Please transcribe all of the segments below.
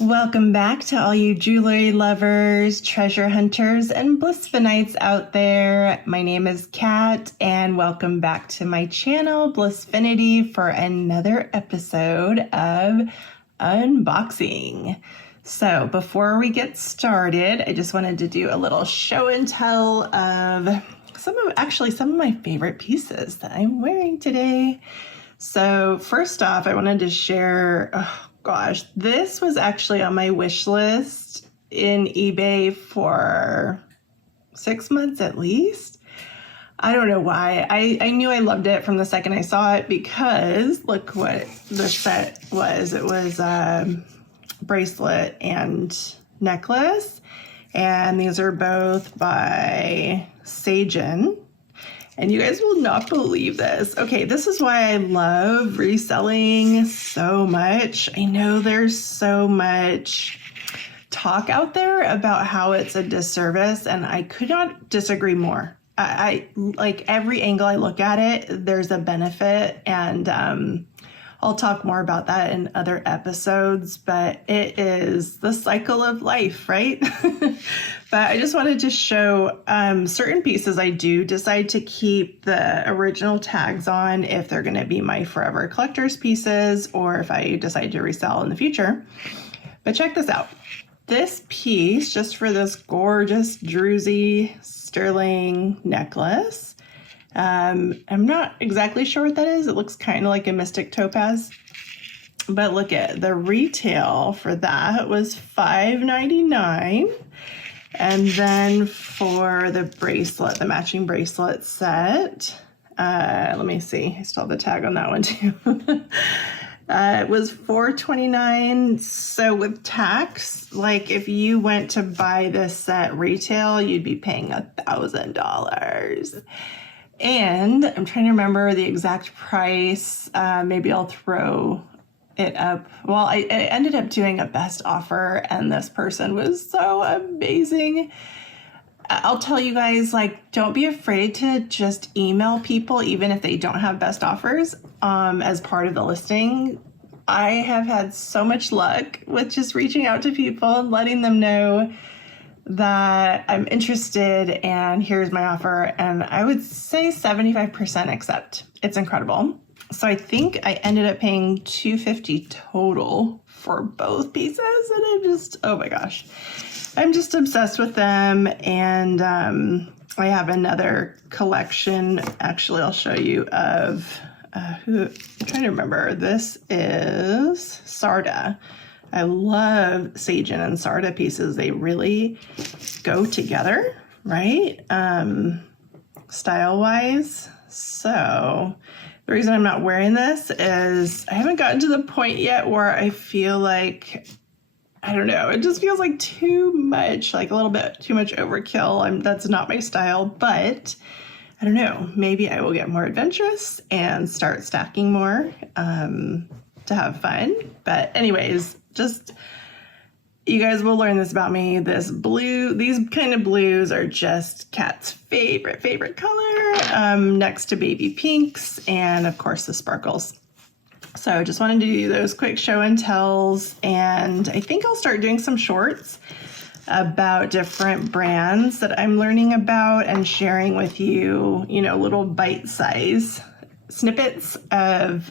Welcome back to all you jewelry lovers, treasure hunters, and Bliss-Finites out there. My name is Kat, and welcome back to my channel, Bliss Finiti, for another episode of unboxing. So before we get started, I just wanted to do a little show and tell of some of my favorite pieces that I'm wearing today. So first off, I wanted to share, gosh, this was actually on my wish list in eBay for 6 months at least. I don't know why. I knew I loved it from the second I saw it because look what the set was. It was a bracelet and necklace. And these are both by Sagen. And you guys will not believe this. Okay, this is why I love reselling so much. I know there's so much talk out there about how it's a disservice, and I could not disagree more. I like every angle I look at it, there's a benefit, and I'll talk more about that in other episodes, but it is the cycle of life, right? But I just wanted to show certain pieces I do decide to keep the original tags on if they're going to be my forever collector's pieces or if I decide to resell in the future. But check this out. This piece, just for this gorgeous druzy sterling necklace, I'm not exactly sure what that is. It looks kind of like a mystic topaz. But look at the retail for that was $5.99. And then for the bracelet, the matching bracelet set, let me see. I still have the tag on that one too. It was $4.29. So with tax, like if you went to buy this set retail, you'd be paying $1,000. And I'm trying to remember the exact price. Maybe I'll throw it up. Well, I ended up doing a best offer, and this person was so amazing. I'll tell you guys, like, don't be afraid to just email people, even if they don't have best offers, as part of the listing. I have had so much luck with just reaching out to people and letting them know that I'm interested and here's my offer. And I would say 75% accept. It's incredible. So I think I ended up paying $250 total for both pieces. And I'm just, oh my gosh, I'm just obsessed with them. And I have another collection. Actually, I'll show you of I'm trying to remember. This is Sarda. I love Sagen and Sarda pieces. They really go together, right? Style-wise. So the reason I'm not wearing this is I haven't gotten to the point yet where I feel like, I don't know, it just feels like too much, like a little bit too much overkill. That's not my style, but I don't know, maybe I will get more adventurous and start stacking more to have fun. But anyways, just, you guys will learn this about me. These kind of blues are just Kat's favorite color, next to baby pinks and of course the sparkles. So just wanted to do those quick show and tells, and I think I'll start doing some shorts about different brands that I'm learning about and sharing with you, little bite-size snippets of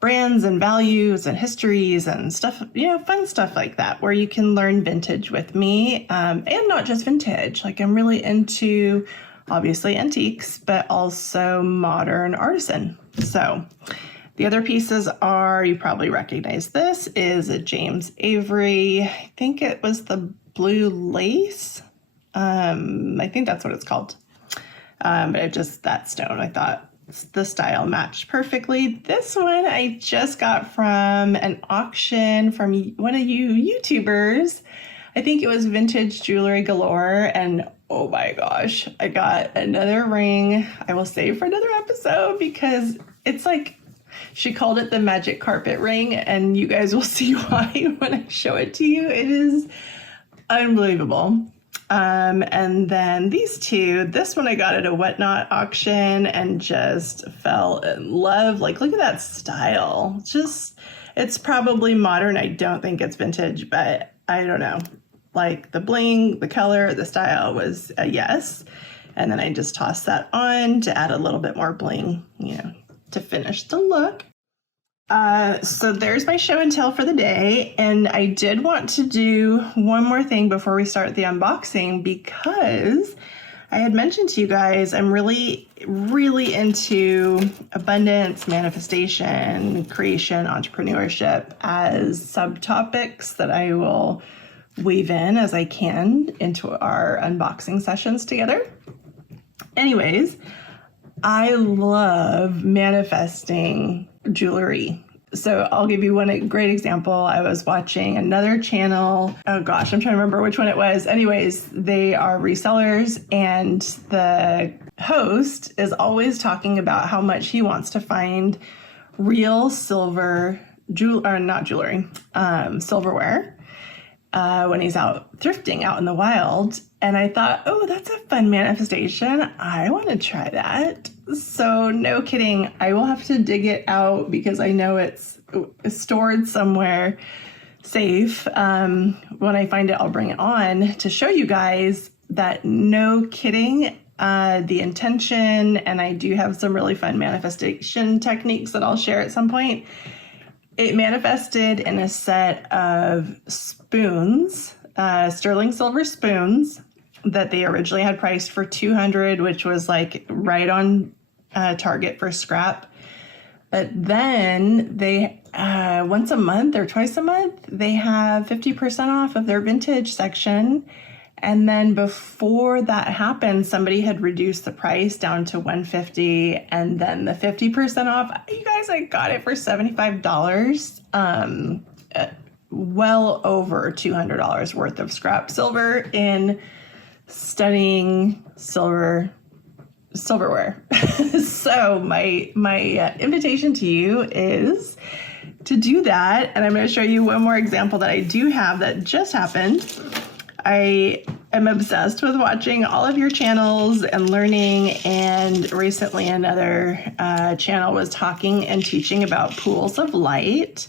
brands and values and histories and stuff, fun stuff like that, where you can learn vintage with me, and not just vintage. Like, I'm really into, obviously, antiques, but also modern artisan. So the other pieces are, you probably recognize this, is a James Avery. I think it was the blue lace. I think that's what it's called. But that stone, I thought the style matched perfectly. This one I just got from an auction from one of you YouTubers. I think it was Vintage Jewelry Galore, and oh my gosh, I got another ring I will save for another episode because it's like, she called it the magic carpet ring, and you guys will see why when I show it to you. It is unbelievable. And then these two, this one I got at a Whatnot auction and just fell in love. Like, look at that style. Just, It's probably modern. I don't think it's vintage, but I don't know. Like the bling, the color, the style was a yes. And then I just tossed that on to add a little bit more bling, to finish the look. So there's my show and tell for the day. And I did want to do one more thing before we start the unboxing, because I had mentioned to you guys, I'm really, really into abundance, manifestation, creation, entrepreneurship as subtopics that I will weave in as I can into our unboxing sessions together. Anyways, I love manifesting jewelry. So I'll give you one great example. I was watching another channel. Oh gosh, I'm trying to remember which one it was. Anyways, they are resellers, and the host is always talking about how much he wants to find real silverware when he's out thrifting out in the wild. And I thought, oh, that's a fun manifestation. I want to try that. So no kidding, I will have to dig it out because I know it's stored somewhere safe. When I find it, I'll bring it on to show you guys that no kidding, the intention, and I do have some really fun manifestation techniques that I'll share at some point. It manifested in a set of spoons, sterling silver spoons that they originally had priced for $200, which was like right on target for scrap. But then they, once a month or twice a month, they have 50% off of their vintage section. And then before that happened, somebody had reduced the price down to $150, and then the 50% off. You guys, I got it for $75. Well over $200 worth of scrap silver in stunning silverware. So my invitation to you is to do that. And I'm going to show you one more example that I do have that just happened. I am obsessed with watching all of your channels and learning, and recently another channel was talking and teaching about pools of light,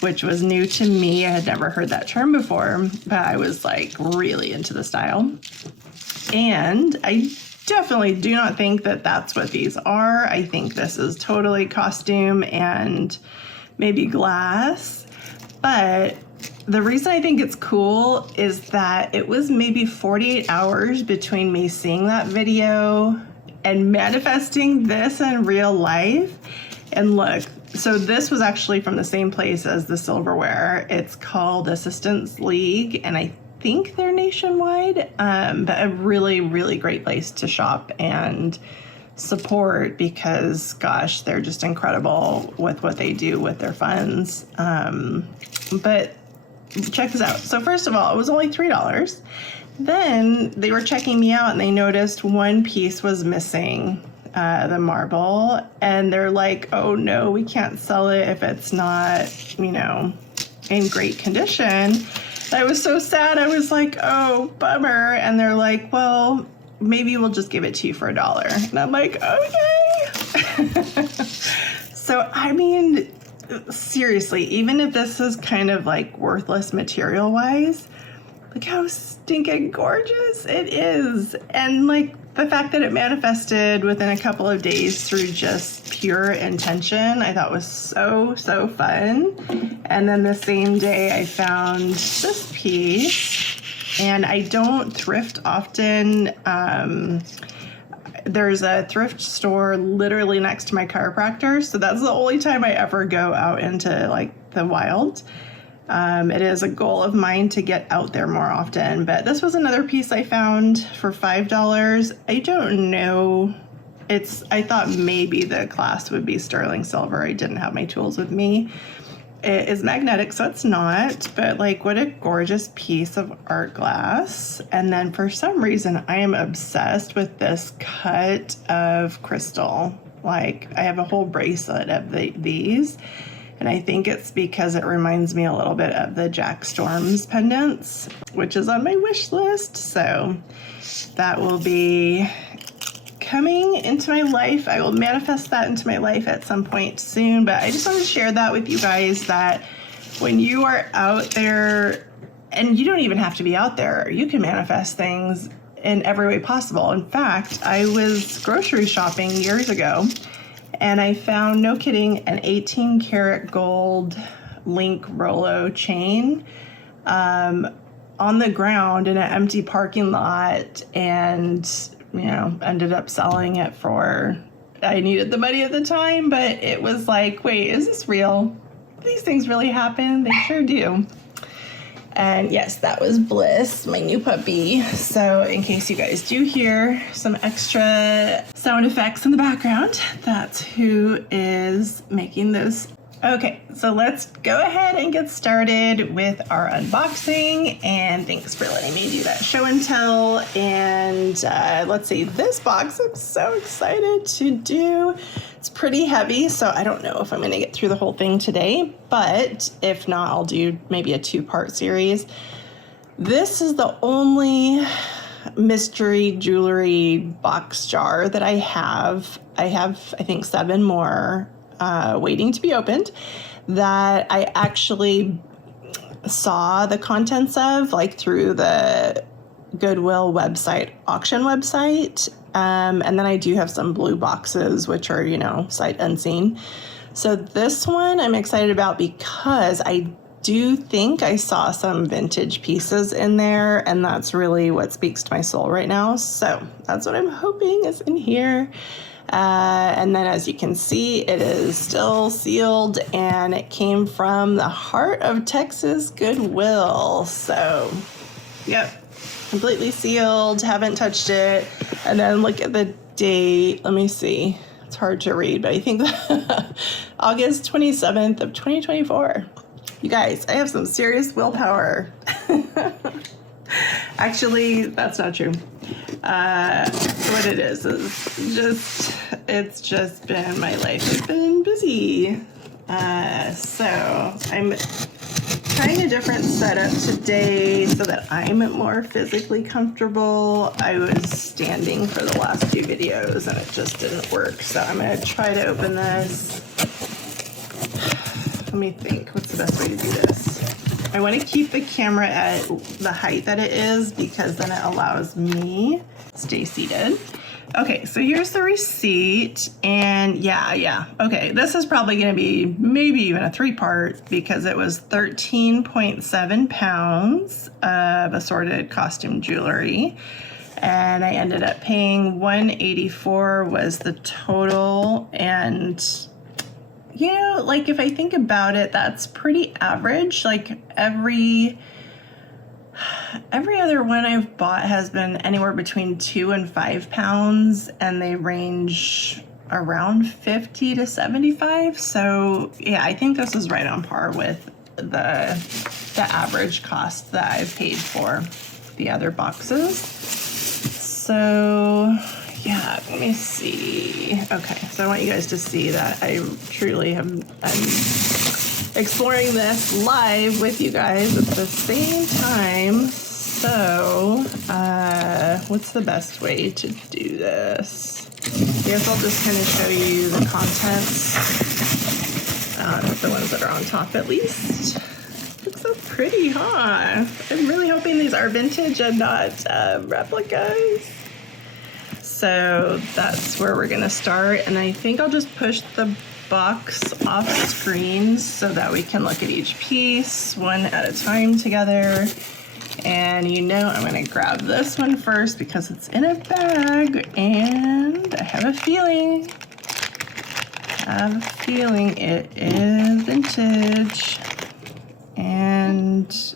which was new to me. I had never heard that term before, but I was like really into the style. And I definitely do not think that that's what these are. I think this is totally costume and maybe glass, but the reason I think it's cool is that it was maybe 48 hours between me seeing that video and manifesting this in real life. And look, so this was actually from the same place as the silverware. It's called Assistance League, and I think they're nationwide, but a really, really great place to shop and support because, gosh, they're just incredible with what they do with their funds. But check this out. So first of all, it was only $3. Then they were checking me out and they noticed one piece was missing, the marble. And they're like, oh no, we can't sell it if it's not, in great condition. I was so sad. I was like, oh, bummer. And they're like, well, maybe we'll just give it to you for $1. And I'm like, okay. So, I mean, seriously, even if this is kind of like worthless material wise, look how stinking gorgeous it is. And like the fact that it manifested within a couple of days through just pure intention, I thought was so, so fun. And then the same day I found this piece, and I don't thrift often. There's a thrift store literally next to my chiropractor, so that's the only time I ever go out into like the wild. It is a goal of mine to get out there more often, but this was another piece I found for $5. I don't know. I thought maybe the class would be sterling silver. I didn't have my tools with me. It is magnetic, so it's not, but like what a gorgeous piece of art glass. And then for some reason, I am obsessed with this cut of crystal. Like I have a whole bracelet of these, and I think it's because it reminds me a little bit of the Jack Storms pendants, which is on my wish list. So that will be coming into my life. I will manifest that into my life at some point soon, but I just want to share that with you guys, that when you are out there, and you don't even have to be out there, you can manifest things in every way possible. In fact, I was grocery shopping years ago, and I found, no kidding, an 18 karat gold link Rolo chain on the ground in an empty parking lot, and ended up selling it for, I needed the money at the time, but it was like, wait, is this real? These things really happen? They sure do. And yes, that was Bliss, my new puppy. So in case you guys do hear some extra sound effects in the background, that's who is making those. Okay, so let's go ahead and get started with our unboxing, and thanks for letting me do that show and tell. And let's see, this box I'm so excited to do. It's pretty heavy, so I don't know if I'm gonna get through the whole thing today, but if not, I'll do maybe a 2-part series. This is the only mystery jewelry box jar that I have. I think 7 more waiting to be opened that I actually saw the contents of, like through the Goodwill website, auction website. And then I do have some blue boxes, which are, sight unseen. So this one I'm excited about because I do think I saw some vintage pieces in there, and that's really what speaks to my soul right now. So that's what I'm hoping is in here. And then, as you can see, it is still sealed, and it came from the heart of Texas Goodwill. So, yep, completely sealed, haven't touched it. And then look at the date. Let me see. It's hard to read, but I think August 27th of 2024. You guys, I have some serious willpower. Actually, that's not true. What it is it's just been my life. I've been busy. So I'm trying a different setup today so that I'm more physically comfortable. I was standing for the last few videos and it just didn't work. So I'm going to try to open this. Let me think, what's the best way to do this? I want to keep the camera at the height that it is because then it allows me to stay seated. Okay, so here's the receipt, and yeah. Okay, this is probably going to be maybe even a 3-part because it was 13.7 pounds of assorted costume jewelry, and I ended up paying $184 was the total. And like if I think about it, that's pretty average. Like every other one I've bought has been anywhere between 2 and 5 pounds, and they range around 50 to 75. So yeah, I think this is right on par with the average cost that I've paid for the other boxes. So yeah, let me see. Okay, so I want you guys to see that I truly I'm exploring this live with you guys at the same time. So, what's the best way to do this? I guess I'll just kind of show you the contents, the ones that are on top at least. Looks so pretty, huh? I'm really hoping these are vintage and not replicas. So that's where we're gonna start, and I think I'll just push the box off screen so that we can look at each piece one at a time together. And I'm gonna grab this one first because it's in a bag, and I have a feeling it is vintage. And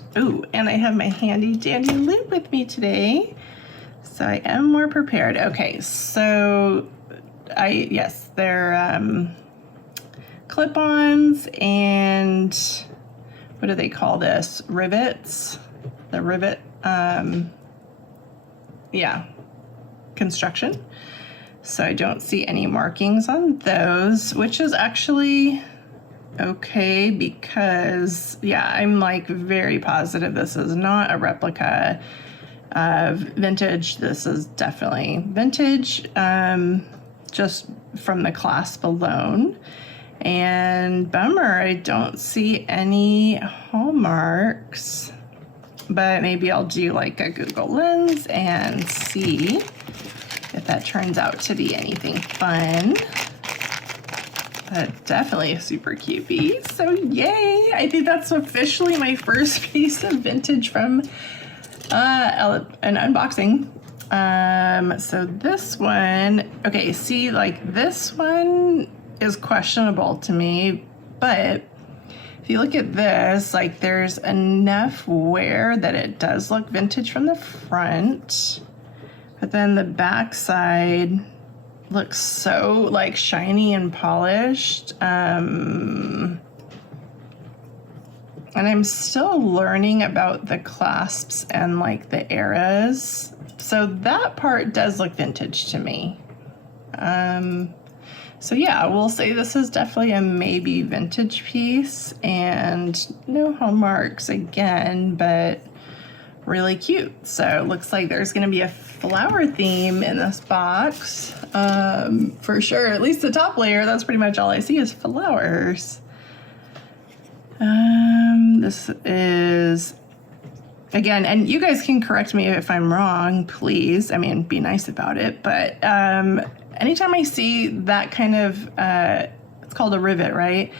I have my handy dandy lid with me today, so I am more prepared. Okay, so they're clip-ons, and what do they call this? Rivets. The rivet, construction. So I don't see any markings on those, which is actually okay because, I'm like very positive this is not a replica. Vintage. This is definitely vintage, just from the clasp alone. And bummer, I don't see any hallmarks, but maybe I'll do like a Google lens and see if that turns out to be anything fun. But definitely a super cute piece. So yay! I think that's officially my first piece of vintage from an unboxing. So this one, okay, see, like this one is questionable to me, but if you look at this, like there's enough wear that it does look vintage from the front, but then the back side looks so like shiny and polished. And I'm still learning about the clasps and like the eras. So that part does look vintage to me. So yeah, we'll say this is definitely a maybe vintage piece, and no hallmarks again, but really cute. So it looks like there's going to be a flower theme in this box, for sure. At least the top layer, that's pretty much all I see is flowers. This is, again, and you guys can correct me if I'm wrong, please. I mean, be nice about it. But anytime I see that kind of, it's called a rivet, right?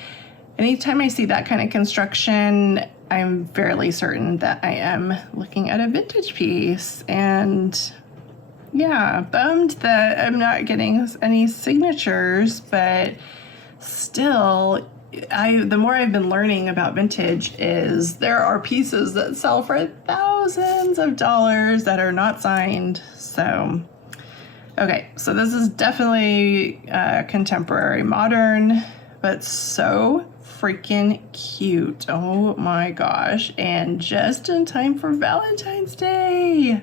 Anytime I see that kind of construction, I'm fairly certain that I am looking at a vintage piece. And yeah, bummed that I'm not getting any signatures, but still, the more I've been learning about vintage is there are pieces that sell for thousands of dollars that are not signed. So, okay, so this is definitely contemporary modern, but so freaking cute. Oh my gosh. And just in time for Valentine's Day.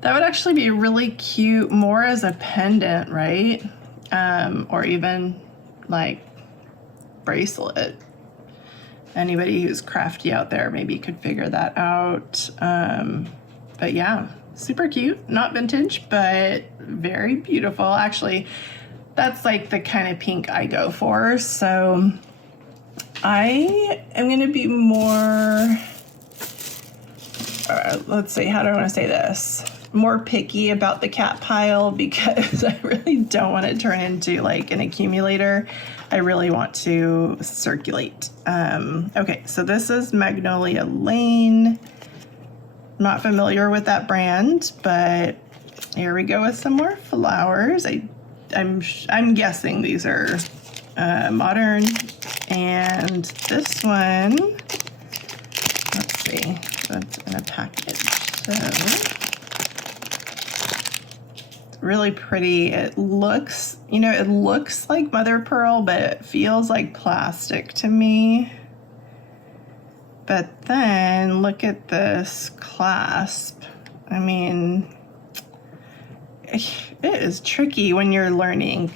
That would actually be really cute, more as a pendant, right? Or even like bracelet. Anybody who's crafty out there maybe could figure that out. But yeah, super cute. Not vintage, but very beautiful. Actually, that's like the kind of pink I go for. So I am going to be more, let's see, how do I want to say this? More picky about the cat pile, because I really don't want it to turn into like an accumulator. I really want to circulate. Okay, so this is Magnolia Lane. Not familiar with that brand, but here we go with some more flowers. I'm guessing these are modern. And this one, let's see, that's in a package. So it's really pretty. It looks, it looks like mother of pearl, but it feels like plastic to me. But then look at this clasp. I mean, it is tricky when you're learning.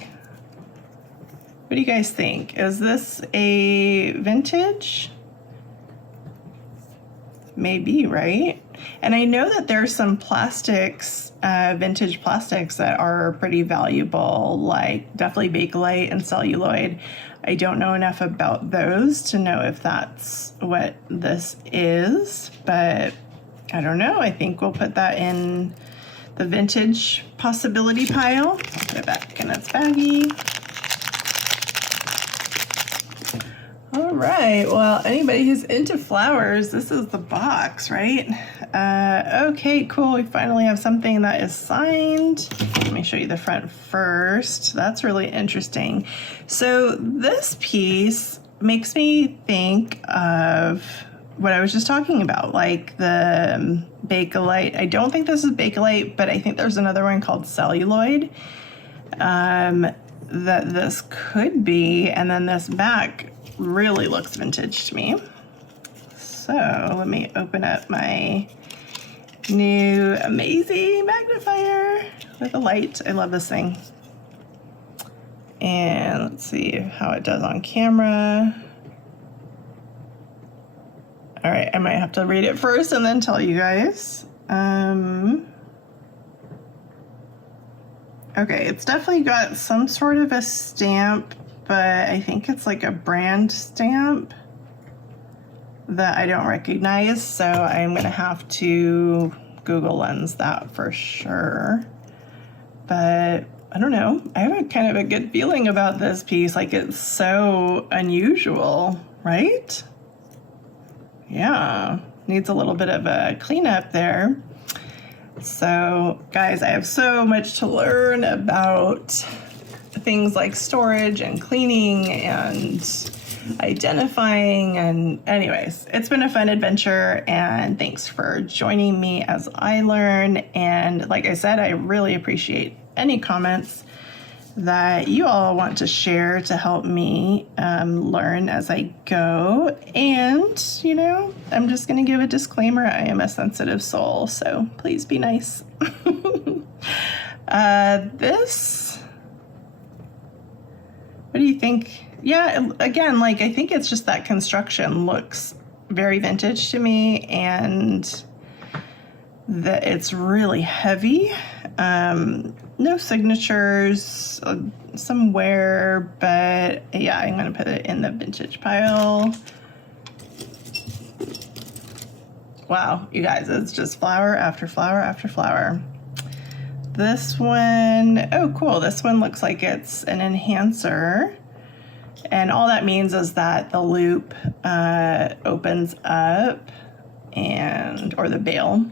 What do you guys think? Is this a vintage? Maybe, right? And I know that there's some plastics, vintage plastics that are pretty valuable, like definitely Bakelite and celluloid. I don't know enough about those to know if that's what this is, but I don't know. I think we'll put that in the vintage possibility pile. I'll put it back in its baggie. All right, well, anybody who's into flowers, this is the box, right? Okay, cool. We finally have something that is signed. Let me show you the front first. That's really interesting. So this piece makes me think of what I was just talking about, like the Bakelite. I don't think this is Bakelite, but I think there's another one called celluloid that this could be. And then this back really looks vintage to me. So let me open up my new amazing magnifier with a light. I love this thing. And let's see how it does on camera. All right, I might have to read it first and then tell you guys. Okay, it's definitely got some sort of a stamp, but I think it's like a brand stamp that I don't recognize, so I'm gonna have to Google Lens that for sure. But I don't know, I have a kind of a good feeling about this piece. Like, it's so unusual, right? Yeah, needs a little bit of a cleanup there. So guys, I have so much to learn about things like storage and cleaning and identifying, and anyways, it's been a fun adventure, and thanks for joining me as I learn. And like I said, I really appreciate any comments that you all want to share to help me learn as I go. And, you know, I'm just going to give a disclaimer. I am a sensitive soul, so please be nice. This, what do you think? Yeah, again, like, I think it's just that construction looks very vintage to me, and that it's really heavy. No signatures somewhere, but yeah, I'm gonna put it in the vintage pile. Wow, you guys, it's just flower after flower after flower. This one, oh cool, this one looks like it's an enhancer. And all that means is that the loop opens up, or the bail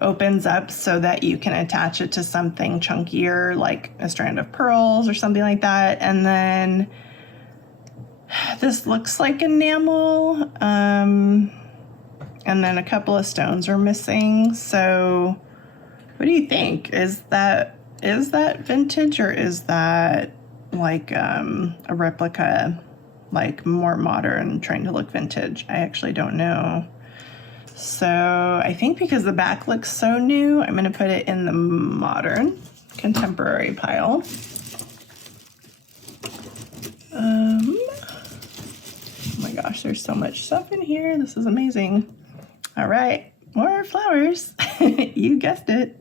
opens up so that you can attach it to something chunkier, like a strand of pearls or something like that. And then this looks like enamel, and then a couple of stones are missing. So what do you think? Is that vintage, or is that like a replica, like more modern, trying to look vintage? I actually don't know. So I think because the back looks so new, I'm going to put it in the modern contemporary pile. Oh my gosh, there's so much stuff in here. This is amazing. All right, more flowers. You guessed it.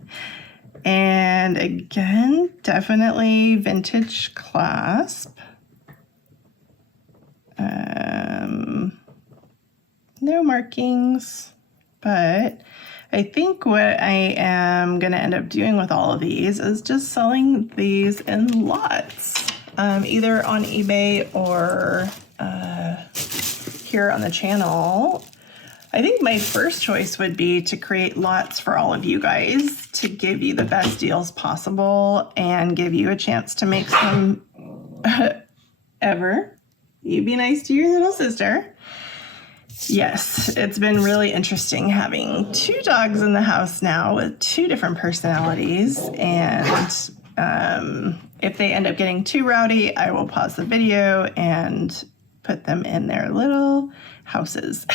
And again, definitely vintage clasp. No markings, but I think what I am going to end up doing with all of these is just selling these in lots, either on eBay or here on the channel. I think my first choice would be to create lots for all of you guys to give you the best deals possible and give you a chance to make some ever. You be nice to your little sister. Yes, it's been really interesting having two dogs in the house now with two different personalities, and if they end up getting too rowdy, I will pause the video and put them in their little houses.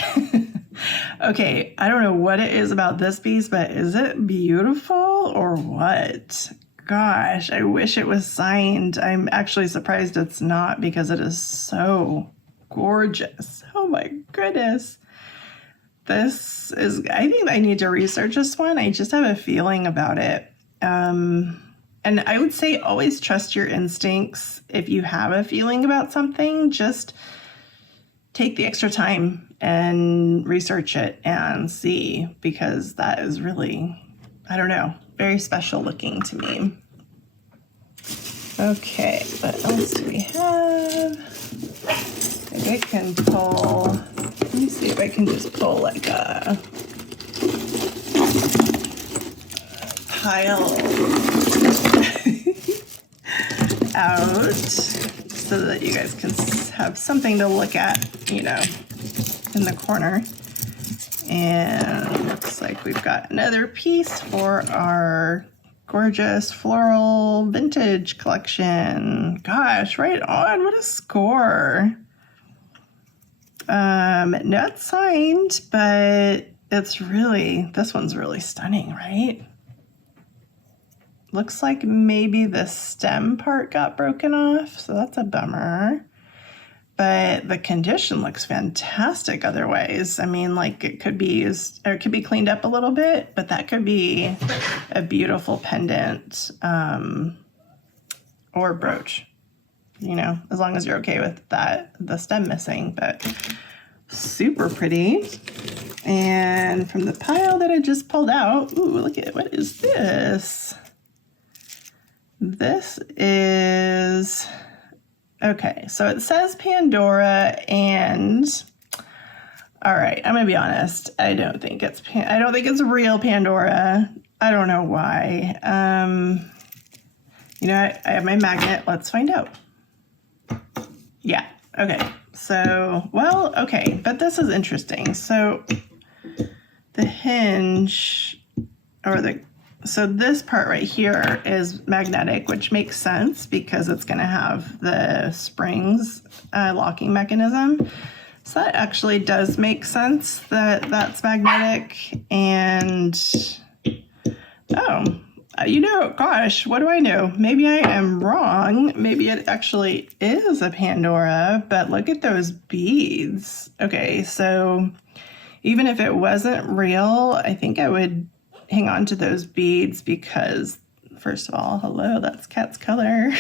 Okay, I don't know what it is about this piece, but is it beautiful or what? Gosh, I wish it was signed. I'm actually surprised it's not, because it is so gorgeous. Oh my goodness. This is, I think I need to research this one. I just have a feeling about it. And I would say always trust your instincts. If you have a feeling about something, just take the extra time and research it and see, because that is really, I don't know, very special looking to me. Okay, what else do we have? Maybe I can pull, let me see if I can just pull like a pile out so that you guys can have something to look at, you know, in the corner. And looks like we've got another piece for our gorgeous floral vintage collection. Gosh, right on. What a score. Not signed, but it's really, this one's really stunning, right? Looks like maybe the stem part got broken off, so that's a bummer. but the condition looks fantastic otherwise. I mean, like it could be used, or it could be cleaned up a little bit, but that could be a beautiful pendant or brooch, as long as you're okay with that, the stem missing, but super pretty. And from the pile that I just pulled out, ooh, look at, what is this? This is, okay, so it says Pandora, and all right, I'm gonna be honest, I don't think it's real Pandora. I don't know why. I have my magnet. Let's find out. Yeah, okay. So, well, okay, but this is interesting. So the hinge, so this part right here is magnetic, which makes sense because it's going to have the springs locking mechanism. So that actually does make sense that that's magnetic. And, gosh, what do I know? Maybe I am wrong. Maybe it actually is a Pandora, but look at those beads. Okay, so even if it wasn't real, I think I would hang on to those beads because, first of all, hello, that's Kat's color.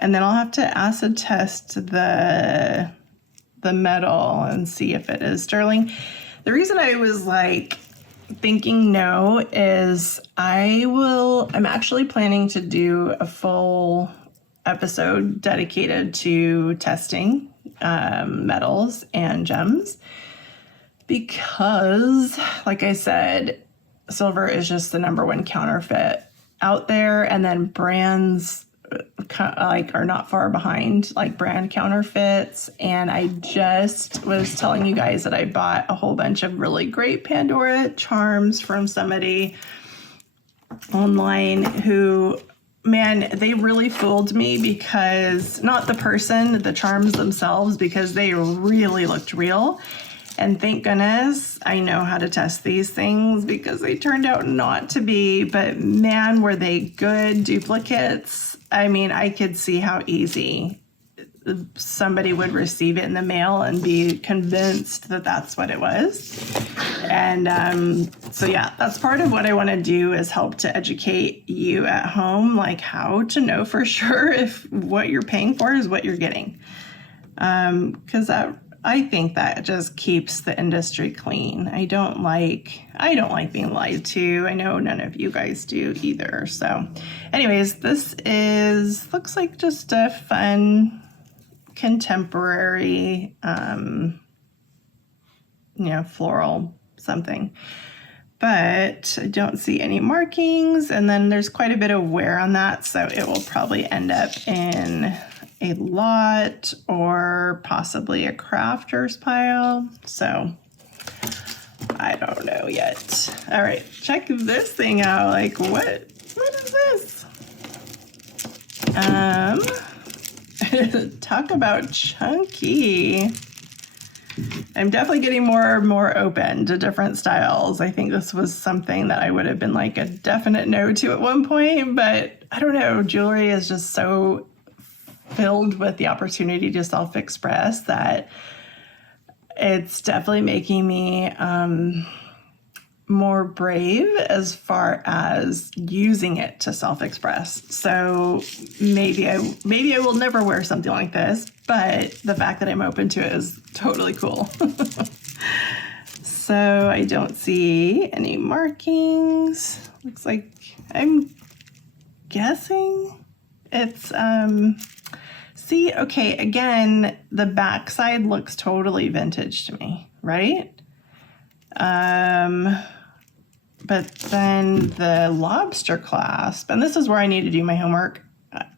And then I'll have to acid test the metal and see if it is sterling. The reason I was thinking no is I'm actually planning to do a full episode dedicated to testing metals and gems because, like I said, silver is just the number one counterfeit out there, and then brands are not far behind, brand counterfeits. And I just was telling you guys that I bought a whole bunch of really great Pandora charms from somebody online who, man, they really fooled me because, not the person, the charms themselves, because they really looked real. And thank goodness I know how to test these things because they turned out not to be, but man, were they good duplicates. I mean, I could see how easy somebody would receive it in the mail and be convinced that that's what it was. And so yeah, that's part of what I want to do, is help to educate you at home, how to know for sure if what you're paying for is what you're getting. Because I think that just keeps the industry clean. I don't like being lied to. I know none of you guys do either. So anyways, this looks like just a fun contemporary, floral something. But I don't see any markings, and then there's quite a bit of wear on that, so it will probably end up in a lot or possibly a crafter's pile. So I don't know yet. All right, check this thing out. What is this? Talk about chunky. I'm definitely getting more and more open to different styles. I think this was something that I would have been a definite no to at one point, but I don't know. Jewelry is just so filled with the opportunity to self-express that it's definitely making me more brave as far as using it to self-express. So maybe I will never wear something like this, but the fact that I'm open to it is totally cool. So I don't see any markings. Looks like, I'm guessing it's see, okay, again, the backside looks totally vintage to me, right? But then the lobster clasp, and this is where I need to do my homework.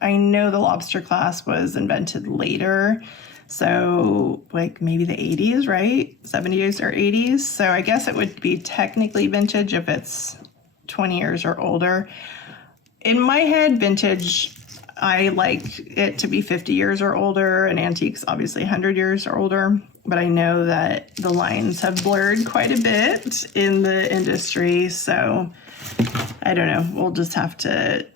I know the lobster clasp was invented later, so maybe the 80s, right? 70s or 80s. So I guess it would be technically vintage if it's 20 years or older. In my head, vintage, I like it to be 50 years or older, and antiques obviously 100 years or older. But I know that the lines have blurred quite a bit in the industry, so I don't know. We'll just have to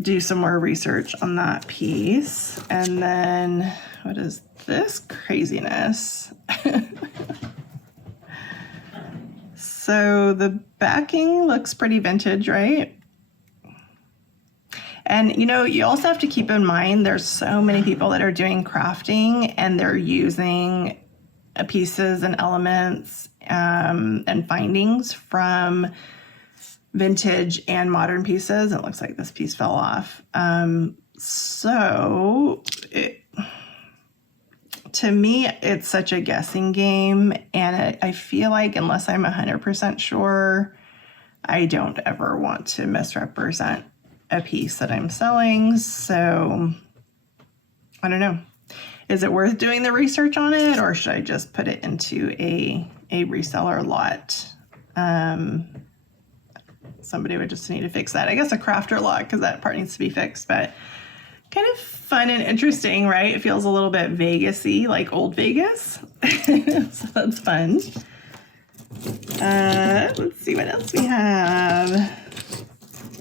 do some more research on that piece. And then what is this craziness? So the backing looks pretty vintage, right? And you also have to keep in mind there's so many people that are doing crafting and they're using pieces and elements and findings from vintage and modern pieces. It looks like this piece fell off. To me, it's such a guessing game, and I feel like unless I'm 100% sure, I don't ever want to misrepresent a piece that I'm selling. So I don't know. Is it worth doing the research on it, or should I just put it into a reseller lot? Somebody would just need to fix that. I guess a crafter lot, because that part needs to be fixed, but kind of fun and interesting, right? It feels a little bit Vegas-y, like old Vegas. So that's fun. Let's see what else we have.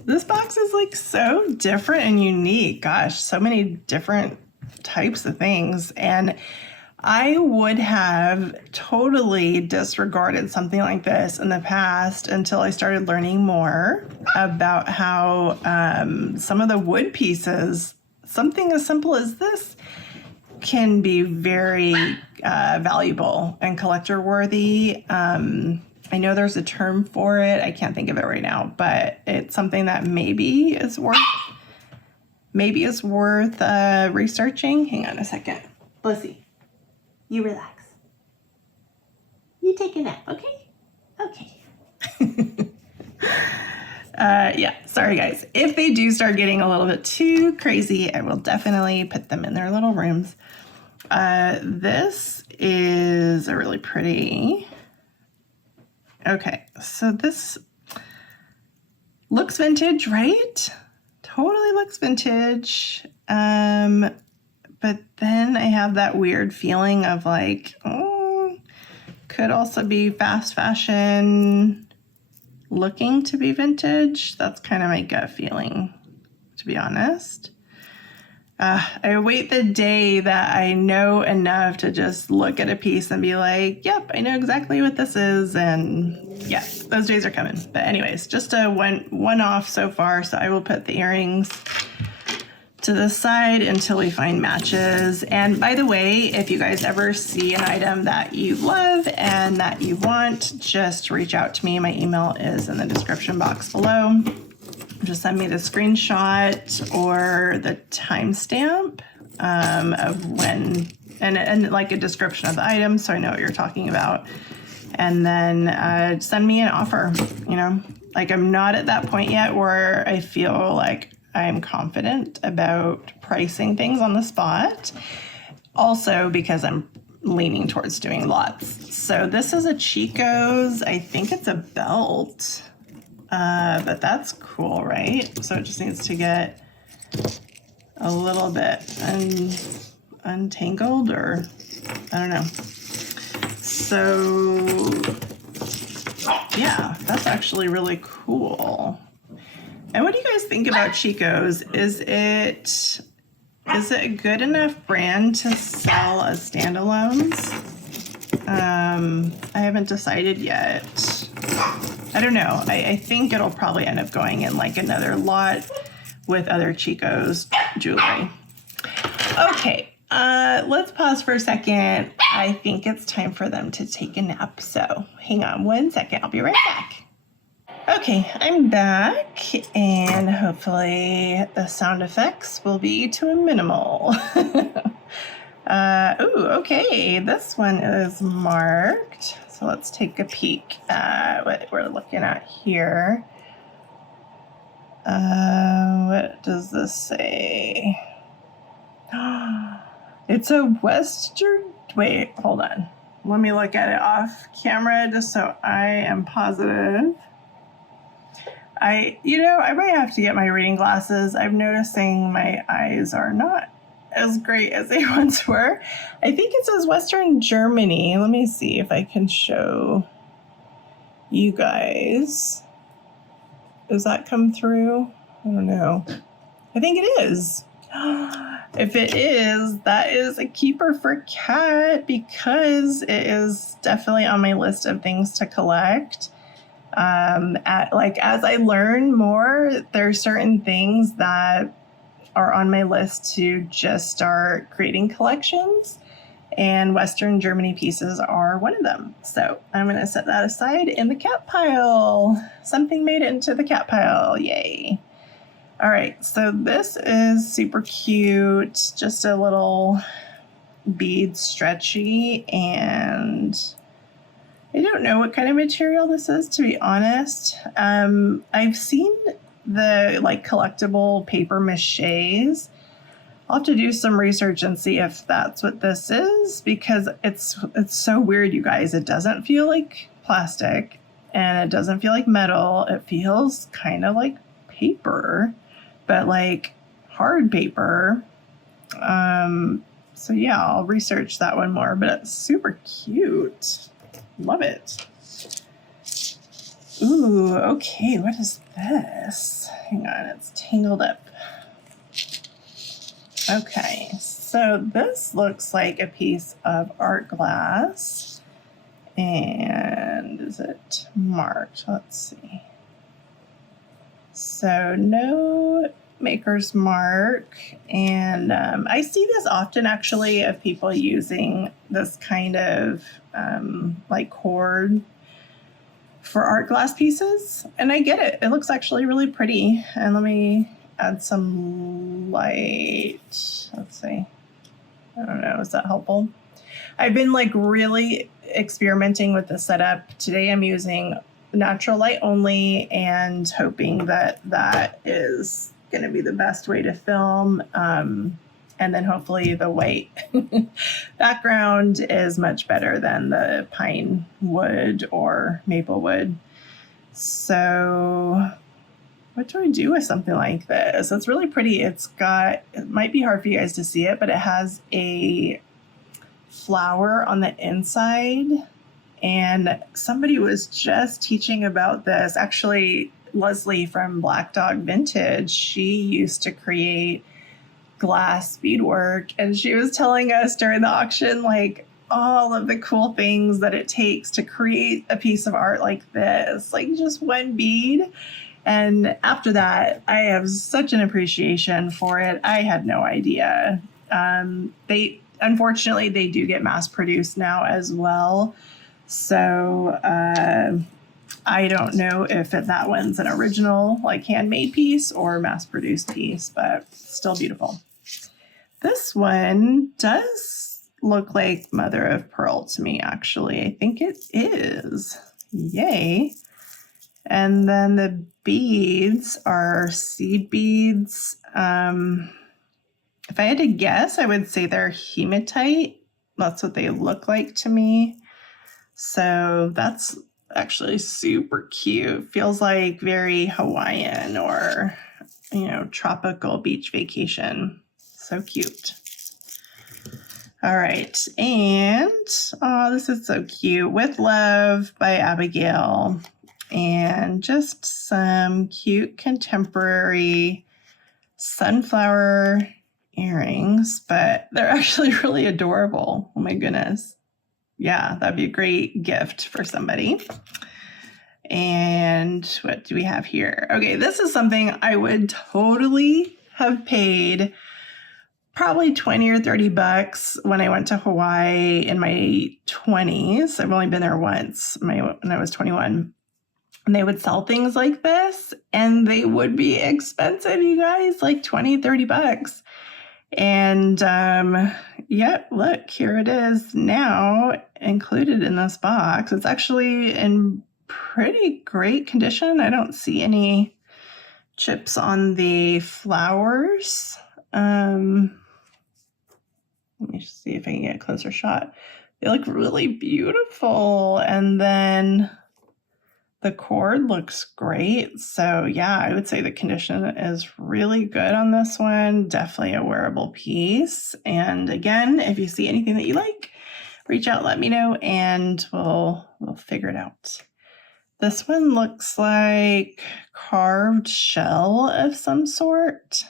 This box is like so different and unique. Gosh, so many different types of things. And I would have totally disregarded something like this in the past until I started learning more about how some of the wood pieces, something as simple as this, can be very valuable and collector worthy. I know there's a term for it. I can't think of it right now, but it's something that maybe is worth researching. Hang on a second. Blissy, you relax. You take a nap, okay? Okay. Yeah, sorry guys. If they do start getting a little bit too crazy, I will definitely put them in their little rooms. This is a really pretty... Okay, so this looks vintage, right? Totally looks vintage. But then I have that weird feeling of like, could also be fast fashion looking to be vintage. That's kind of my gut feeling, to be honest. I await the day that I know enough to just look at a piece and be like, yep, I know exactly what this is. And yeah, those days are coming. But anyways, just a one-off so far. So I will put the earrings to the side until we find matches. And by the way, if you guys ever see an item that you love and that you want, just reach out to me. My email is in the description box below. Just send me the screenshot or the timestamp of when, and like a description of the item so I know what you're talking about. And then send me an offer. Like I'm not at that point yet where I feel like I'm confident about pricing things on the spot. Also because I'm leaning towards doing lots. So this is a Chico's. I think it's a belt. But that's cool, right? So it just needs to get a little bit untangled, or I don't know. So yeah, that's actually really cool. And what do you guys think about Chico's? Is it a good enough brand to sell as standalones? I haven't decided yet. I don't know. I think it'll probably end up going in like another lot with other Chico's jewelry. Okay, let's pause for a second. I think it's time for them to take a nap. So hang on one second. I'll be right back. Okay, I'm back, and hopefully the sound effects will be to a minimal. Okay, this one is marked. So let's take a peek at what we're looking at here. What does this say? It's a Western... Wait, hold on. Let me look at it off camera just so I am positive. I might have to get my reading glasses. I'm noticing my eyes are not as great as they once were. I think it says Western Germany. Let me see if I can show you guys. Does that come through? I don't know. I think it is. If it is, that is a keeper for Kat because it is definitely on my list of things to collect. As I learn more, there's certain things that are on my list to just start creating collections, and Western Germany pieces are one of them. So I'm going to set that aside in the cat pile. Something made it into the cat pile. Yay. All right, so this is super cute. Just a little bead stretchy, and I don't know what kind of material this is, to be honest. I've seen the collectible paper maches. I'll have to do some research and see if that's what this is, because it's so weird, you guys. It doesn't feel like plastic and it doesn't feel like metal. It feels kind of like paper, but like hard paper. So yeah, I'll research that one more, but it's super cute. Love it. Ooh, okay, what is this? Hang on, it's tangled up. Okay, so this looks like a piece of art glass. And is it marked? Let's see. So no maker's mark. And I see this often actually of people using this kind of cord for art glass pieces. And I get it. It looks actually really pretty. And let me add some light. Let's see. I don't know. Is that helpful? I've been really experimenting with the setup. Today I'm using natural light only and hoping that that is going to be the best way to film. And then hopefully the white background is much better than the pine wood or maple wood. So what do I do with something like this? It's really pretty. It might be hard for you guys to see it, but it has a flower on the inside. And somebody was just teaching about this. Actually, Leslie from Black Dog Vintage, she used to create glass beadwork, and she was telling us during the auction all of the cool things that it takes to create a piece of art like this, just one bead. And after that, I have such an appreciation for it. I had no idea. Unfortunately, they do get mass produced now as well. So I don't know if that one's an original handmade piece or mass produced piece, but still beautiful. This one does look like mother of pearl to me, actually. I think it is. Yay. And then the beads are seed beads. If I had to guess, I would say they're hematite. That's what they look like to me. So that's actually super cute. Feels like very Hawaiian or, tropical beach vacation. So cute. All right. And, this is so cute. With Love by Abigail. And just some cute contemporary sunflower earrings, but they're actually really adorable. Oh my goodness. Yeah, that'd be a great gift for somebody. And what do we have here? Okay, this is something I would totally have paid probably 20 or 30 bucks when I went to Hawaii in my 20s. I've only been there once when I was 21. And they would sell things like this, and they would be expensive, you guys, 20, 30 bucks. And look, here it is now included in this box. It's actually in pretty great condition. I don't see any chips on the flowers. Let me see if I can get a closer shot. They look really beautiful. And then the cord looks great. So yeah, I would say the condition is really good on this one. Definitely a wearable piece. And again, if you see anything that you like, reach out, let me know, and we'll figure it out. This one looks like carved shell of some sort.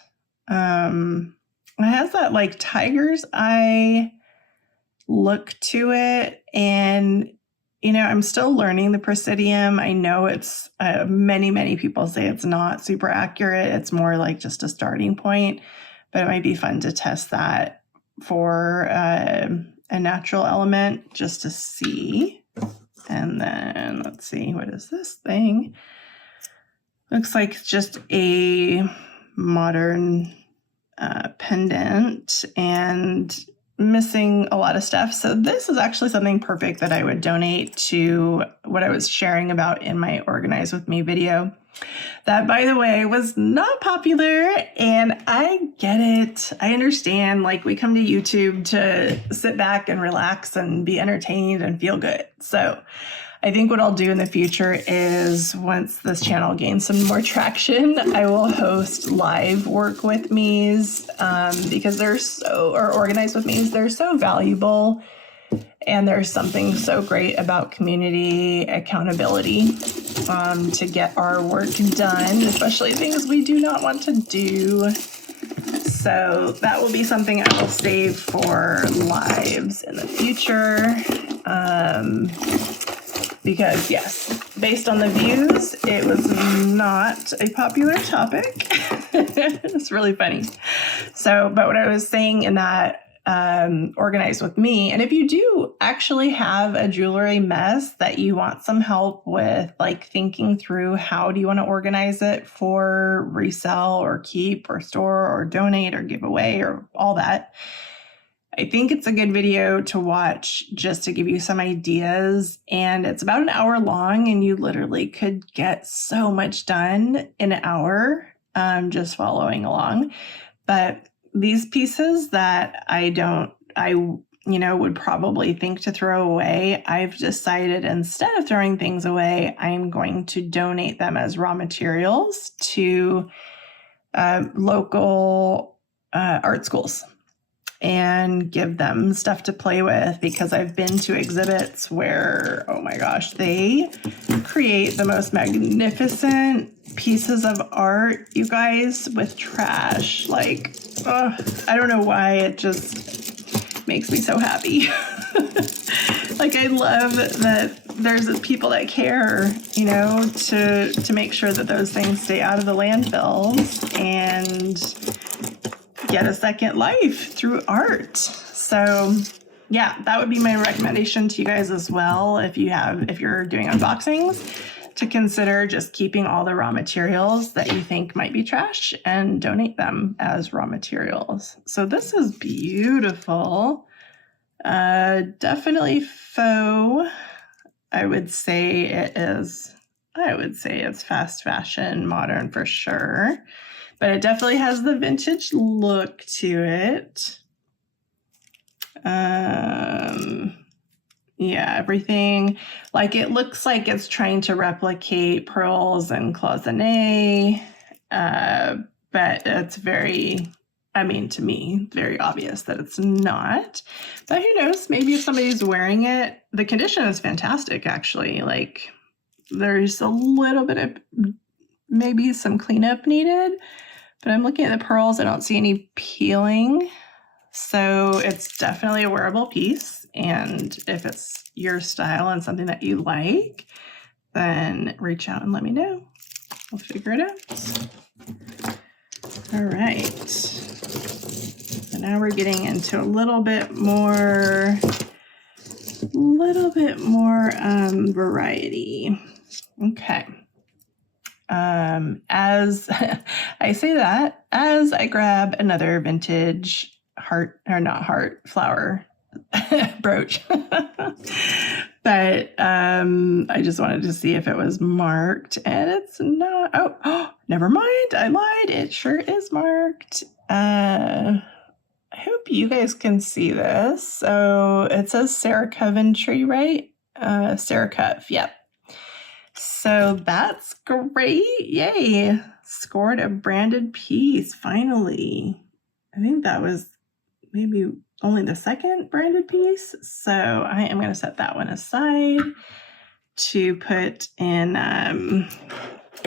It has that like tiger's eye look to it. And, you know, I'm still learning the Presidium. I know it's many people say it's not super accurate. It's more like just a starting point, but it might be fun to test that for a natural element just to see. And then let's see, what is this thing? Looks like just a modern pendant and missing a lot of stuff. So this is actually something perfect that I would donate to what I was sharing about in my Organize With Me video. That, by the way, was not popular, and I get it. I understand, like, we come to YouTube to sit back and relax and be entertained and feel good. So I think what I'll do in the future is, once this channel gains some more traction, I will host live work with me's because or Organize With me's, they're so valuable. And there's something so great about community accountability to get our work done, especially things we do not want to do. So that will be something I will save for lives in the future. Because yes, based on the views, it was not a popular topic. It's really funny. So, but what I was saying in that Organize With Me, and if you do actually have a jewelry mess that you want some help with, like thinking through how do you want to organize it for resell or keep or store or donate or give away or all that, I think it's a good video to watch just to give you some ideas. And it's about an hour long, and you literally could get so much done in an hour just following along. But these pieces that I would probably think to throw away, I've decided instead of throwing things away, I'm going to donate them as raw materials to local art schools and give them stuff to play with, because I've been to exhibits where, oh my gosh, they create the most magnificent pieces of art, you guys, with trash. Like, I don't know why, it just makes me so happy. Like, I love that there's people that care, you know, to make sure that those things stay out of the landfills and get a second life through art. So yeah, that would be my recommendation to you guys as well. If you're doing unboxings, to consider just keeping all the raw materials that you think might be trash and donate them as raw materials. So this is beautiful. Definitely faux. I would say it's fast fashion, modern for sure. But it definitely has the vintage look to it. Yeah, everything, like, it looks like it's trying to replicate pearls and cloisonne, but it's to me, very obvious that it's not. But who knows, maybe if somebody's wearing it, the condition is fantastic, actually. Like, there's a little bit of maybe some cleanup needed, but I'm looking at the pearls, I don't see any peeling. So it's definitely a wearable piece. And if it's your style and something that you like, then reach out and let me know. We'll figure it out. All right. So now we're getting into a little bit more variety. Okay. As I say that, as I grab another vintage flower brooch. But I just wanted to see if it was marked, and it's not. Oh, never mind. I lied. It sure is marked. I hope you guys can see this. So it says Sarah Coventry, right? Sarah Cove, yep. So that's great. Yay. Scored a branded piece, finally. I think that was maybe only the second branded piece. So I am going to set that one aside to put in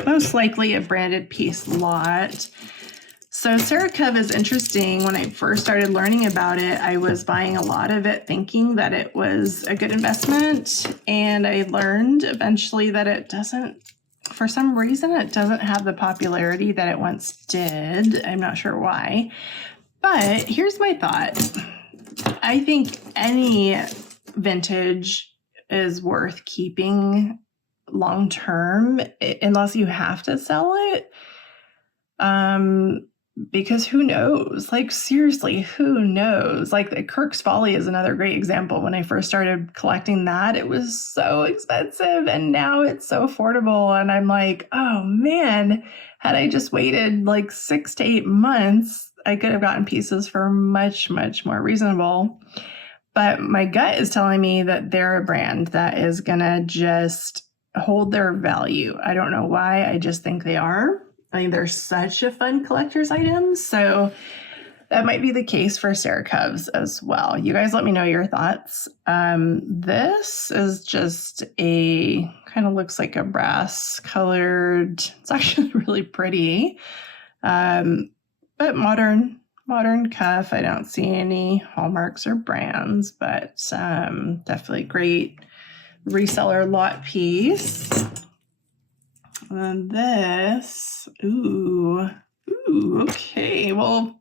most likely a branded piece lot. So Sarah is interesting. When I first started learning about it, I was buying a lot of it thinking that it was a good investment. And I learned eventually that it doesn't, for some reason, it doesn't have the popularity that it once did. I'm not sure why. But here's my thought. I think any vintage is worth keeping long term unless you have to sell it. Because who knows? Like, seriously, who knows? Like, the Kirk's Folly is another great example. When I first started collecting that, it was so expensive, and now it's so affordable. And I'm like, oh man, had I just waited like 6 to 8 months, I could have gotten pieces for much, much more reasonable. But my gut is telling me that they're a brand that is gonna just hold their value. I don't know why, I just think they are. I mean, they're such a fun collector's item. So that might be the case for Sarah Covs as well. You guys let me know your thoughts. This is just a kind of looks like a brass colored. It's actually really pretty. But modern cuff. I don't see any hallmarks or brands, but definitely great reseller lot piece. And this, okay. Well,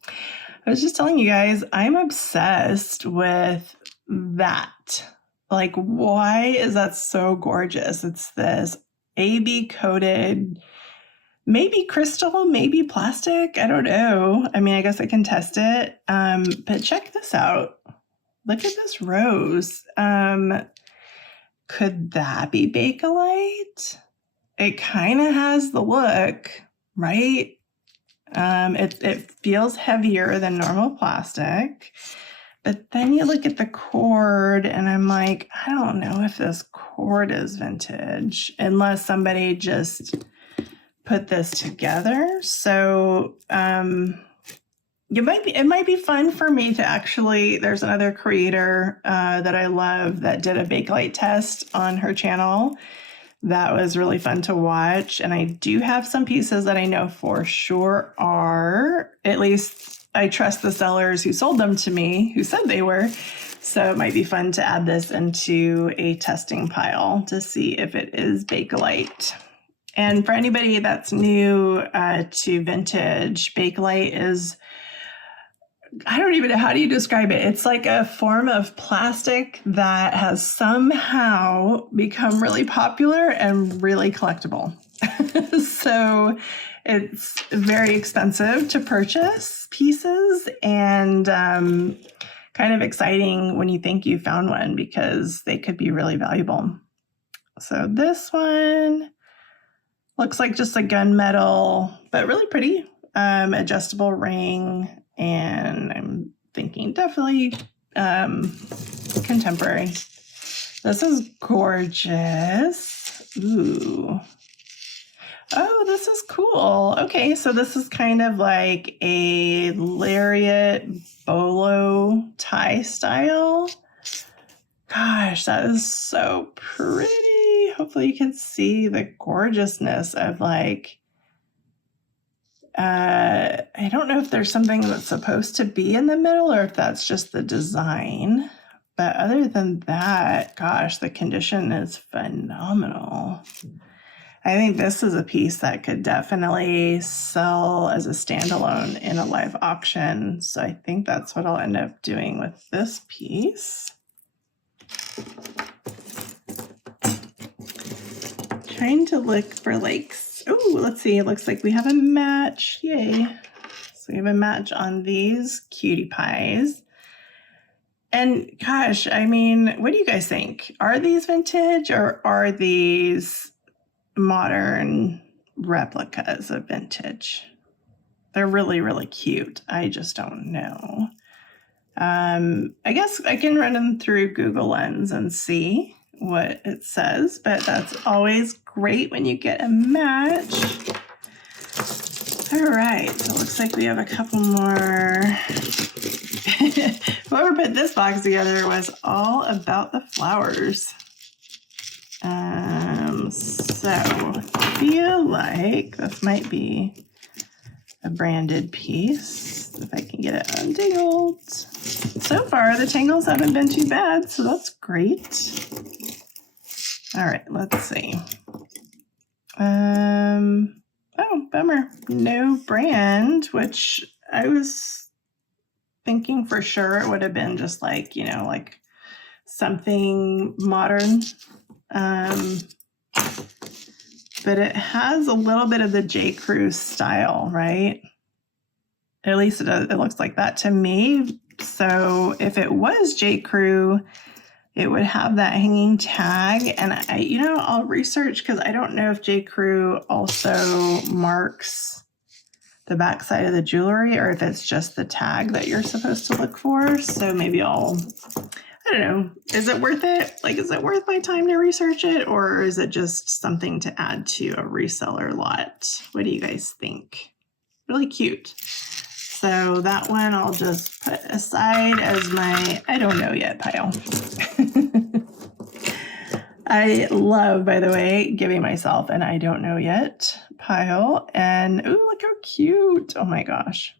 I was just telling you guys, I'm obsessed with that. Like, why is that so gorgeous? It's this AB coated, maybe crystal, maybe plastic. I don't know. I mean, I guess I can test it. But check this out. Look at this rose. Could that be Bakelite? It kind of has the look, right? It feels heavier than normal plastic. But then you look at the cord and I'm like, I don't know if this cord is vintage unless somebody just put this together. So it might be fun for me to actually, there's another creator that I love that did a Bakelite test on her channel. That was really fun to watch. And I do have some pieces that I know for sure are, at least I trust the sellers who sold them to me, who said they were. So it might be fun to add this into a testing pile to see if it is Bakelite. And for anybody that's new to vintage, Bakelite is, I don't even know, how do you describe it? It's like a form of plastic that has somehow become really popular and really collectible. So it's very expensive to purchase pieces and kind of exciting when you think you found one because they could be really valuable. So this one looks like just a gunmetal, but really pretty adjustable ring. And I'm thinking definitely contemporary. This is gorgeous. Ooh. Oh, this is cool. Okay, so this is kind of like a lariat bolo tie style. Gosh, that is so pretty. Hopefully you can see the gorgeousness of like, I don't know if there's something that's supposed to be in the middle or if that's just the design. But other than that, gosh, the condition is phenomenal. I think this is a piece that could definitely sell as a standalone in a live auction. So I think that's what I'll end up doing with this piece. Trying to look for like, oh, let's see. It looks like we have a match. Yay. So we have a match on these cutie pies. And gosh, I mean, what do you guys think? Are these vintage or are these modern replicas of vintage? They're really, really cute. I just don't know. I guess I can run them through Google Lens and see what it says, but that's always great when you get a match. All right, so it looks like we have a couple more. Whoever put this box together was all about the flowers. So I feel like this might be a branded piece, if I can get it untangled. So far, the tangles haven't been too bad, so that's great. All right, let's see. Oh, bummer. No brand, which I was thinking for sure it would have been just like, like something modern. But it has a little bit of the J. Crew style, right? At least it looks like that to me. So if it was J. Crew, it would have that hanging tag. And I'll research because I don't know if J. Crew also marks the backside of the jewelry or if it's just the tag that you're supposed to look for. So maybe I don't know. Is it worth it? Like, is it worth my time to research it, or is it just something to add to a reseller lot? What do you guys think? Really cute. So that one I'll just put aside as my I don't know yet pile. I love, by the way, giving myself an I don't know yet pile. And ooh, look how cute. Oh my gosh.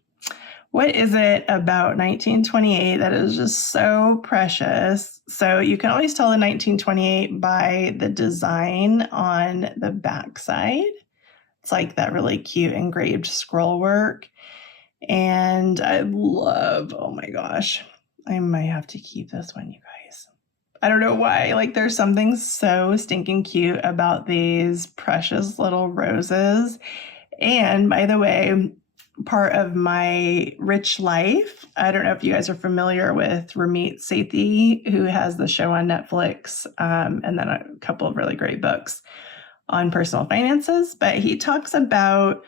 What is it about 1928 that is just so precious? So you can always tell the 1928 by the design on the backside. It's like that really cute engraved scroll work. And I love, oh my gosh, I might have to keep this one, you guys. I don't know why. Like, there's something so stinking cute about these precious little roses. And by the way, part of my rich life, I don't know if you guys are familiar with Ramit Sethi, who has the show on Netflix, and then a couple of really great books on personal finances. But he talks about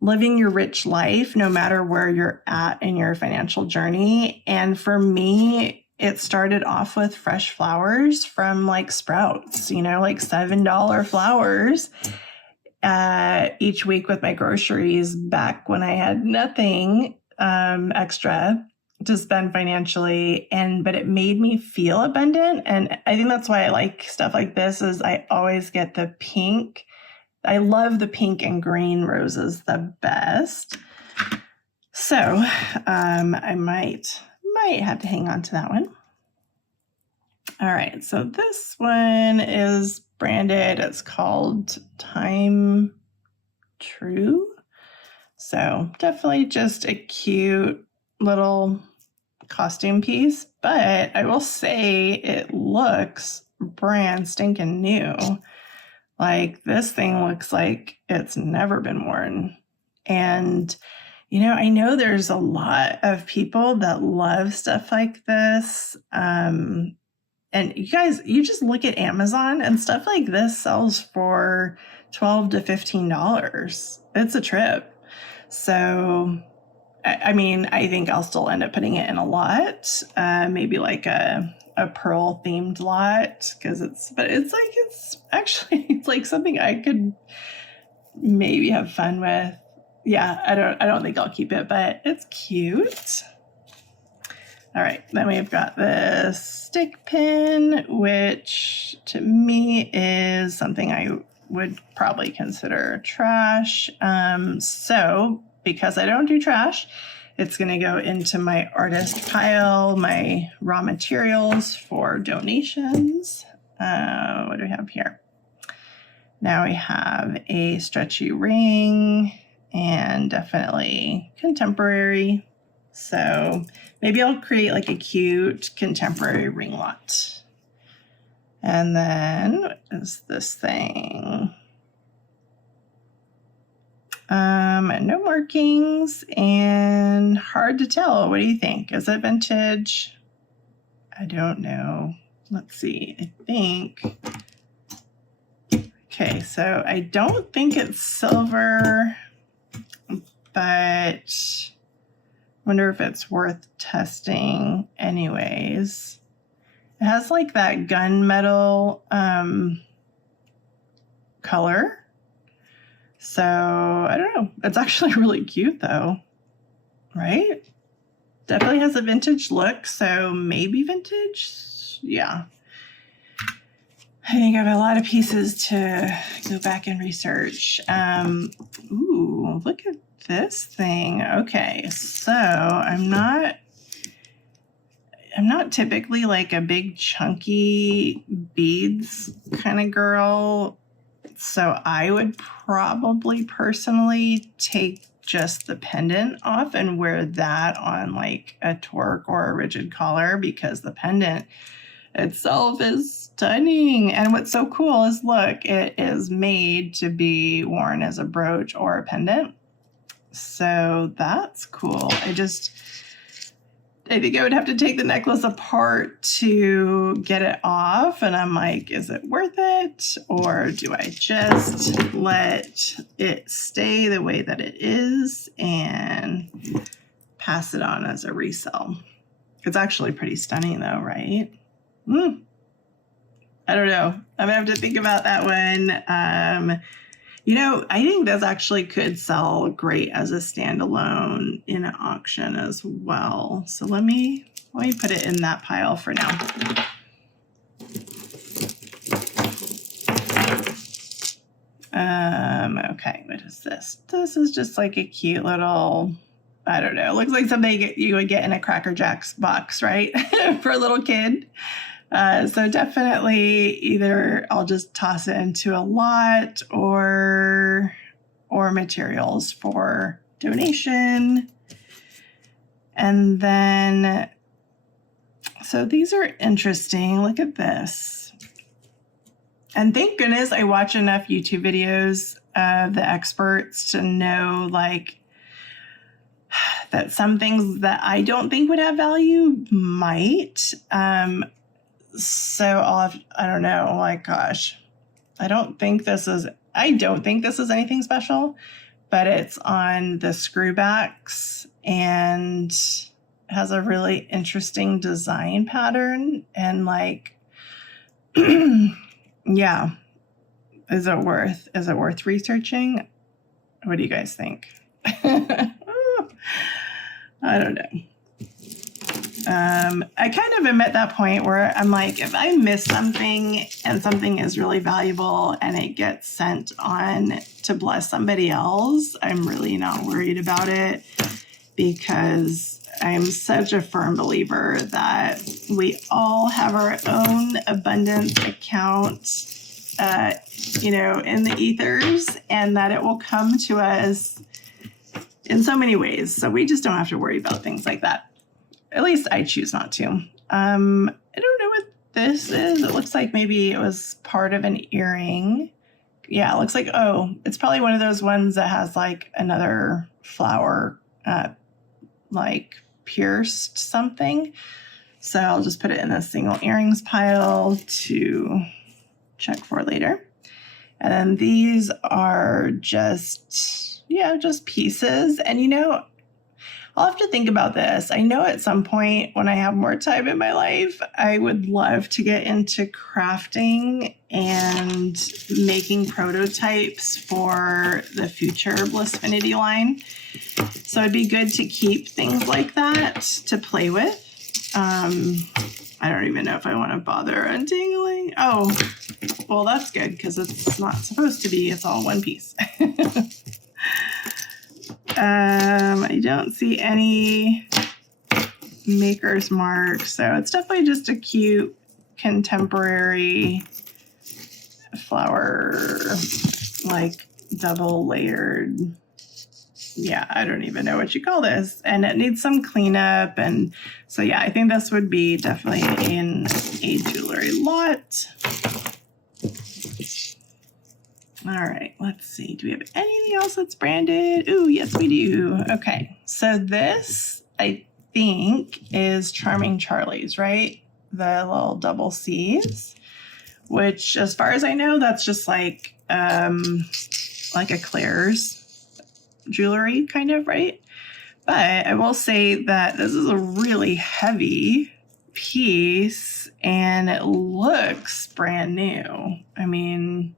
living your rich life no matter where you're at in your financial journey. And for me, it started off with fresh flowers from like Sprouts, like $7 flowers each week with my groceries back when I had nothing extra to spend financially. But it made me feel abundant. And I think that's why I like stuff like this is I always get the pink. I love the pink and green roses the best. So I might have to hang on to that one. All right, so this one is branded. It's called Time True. So definitely just a cute little costume piece, but I will say it looks brand stinking new. Like, this thing looks like it's never been worn. And, I know there's a lot of people that love stuff like this. And you guys, you just look at Amazon and stuff like this sells for $12 to $15. It's a trip. So, I mean, I think I'll still end up putting it in a lot, maybe like a pearl themed lot, because it's like something I could maybe have fun with. Yeah, I don't think I'll keep it, but it's cute. All right, then we've got this stick pin, which to me is something I would probably consider trash. So because I don't do trash, it's going to go into my artist pile, my raw materials for donations. What do we have here? Now we have a stretchy ring and definitely contemporary. So maybe I'll create like a cute contemporary ring lot. And then what is this thing? No markings and hard to tell. What do you think? Is it vintage? I don't know. Let's see. I think. Okay, so I don't think it's silver, but I wonder if it's worth testing anyways. It has like that gunmetal color. So I don't know. It's actually really cute though, right? Definitely has a vintage look. So maybe vintage. Yeah. I think I have a lot of pieces to go back and research. Ooh, look at this thing. Okay, so I'm not typically like a big chunky beads kind of girl. So I would probably personally take just the pendant off and wear that on like a torque or a rigid collar, because the pendant itself is stunning. And what's so cool is, look, it is made to be worn as a brooch or a pendant. So that's cool. I think I would have to take the necklace apart to get it off. And I'm like, is it worth it? Or do I just let it stay the way that it is and pass it on as a resale? It's actually pretty stunning though, right? I don't know. I'm gonna have to think about that one. I think this actually could sell great as a standalone in an auction as well. So let me put it in that pile for now. Okay, what is this? This is just like a cute little, I don't know, looks like something you would get in a Cracker Jacks box, right? For a little kid. So definitely either I'll just toss it into a lot or materials for donation. And then, so these are interesting. Look at this. And thank goodness I watch enough YouTube videos of the experts to know like that some things that I don't think would have value might. So I don't know, like, gosh, I don't think this is anything special, but it's on the screwbacks and has a really interesting design pattern. And like, yeah, is it worth researching? What do you guys think? I don't know. I kind of am at that point where I'm like, if I miss something and something is really valuable and it gets sent on to bless somebody else, I'm really not worried about it, because I'm such a firm believer that we all have our own abundance account, in the ethers, and that it will come to us in so many ways. So we just don't have to worry about things like that. At least I choose not to. I don't know what this is. It looks like maybe it was part of an earring. Yeah, it looks like, it's probably one of those ones that has like another flower, like pierced something. So I'll just put it in a single earrings pile to check for later. And then these are just pieces. And I'll have to think about this. I know at some point when I have more time in my life, I would love to get into crafting and making prototypes for the future Bliss Finiti line. So it'd be good to keep things like that to play with. I don't even know if I want to bother untangling. Oh, well, that's good because it's not supposed to be. It's all one piece. I don't see any maker's mark, so it's definitely just a cute contemporary flower, like double layered. Yeah, I don't even know what you call this. And it needs some cleanup. And so, yeah, I think this would be definitely in a jewelry lot. All right, let's see. Do we have anything else that's branded? Ooh, yes, we do. Okay, so this, I think, is Charming Charlie's, right? The little double C's, which, as far as I know, that's just like a Claire's jewelry kind of, right? But I will say that this is a really heavy piece, and it looks brand new. I mean,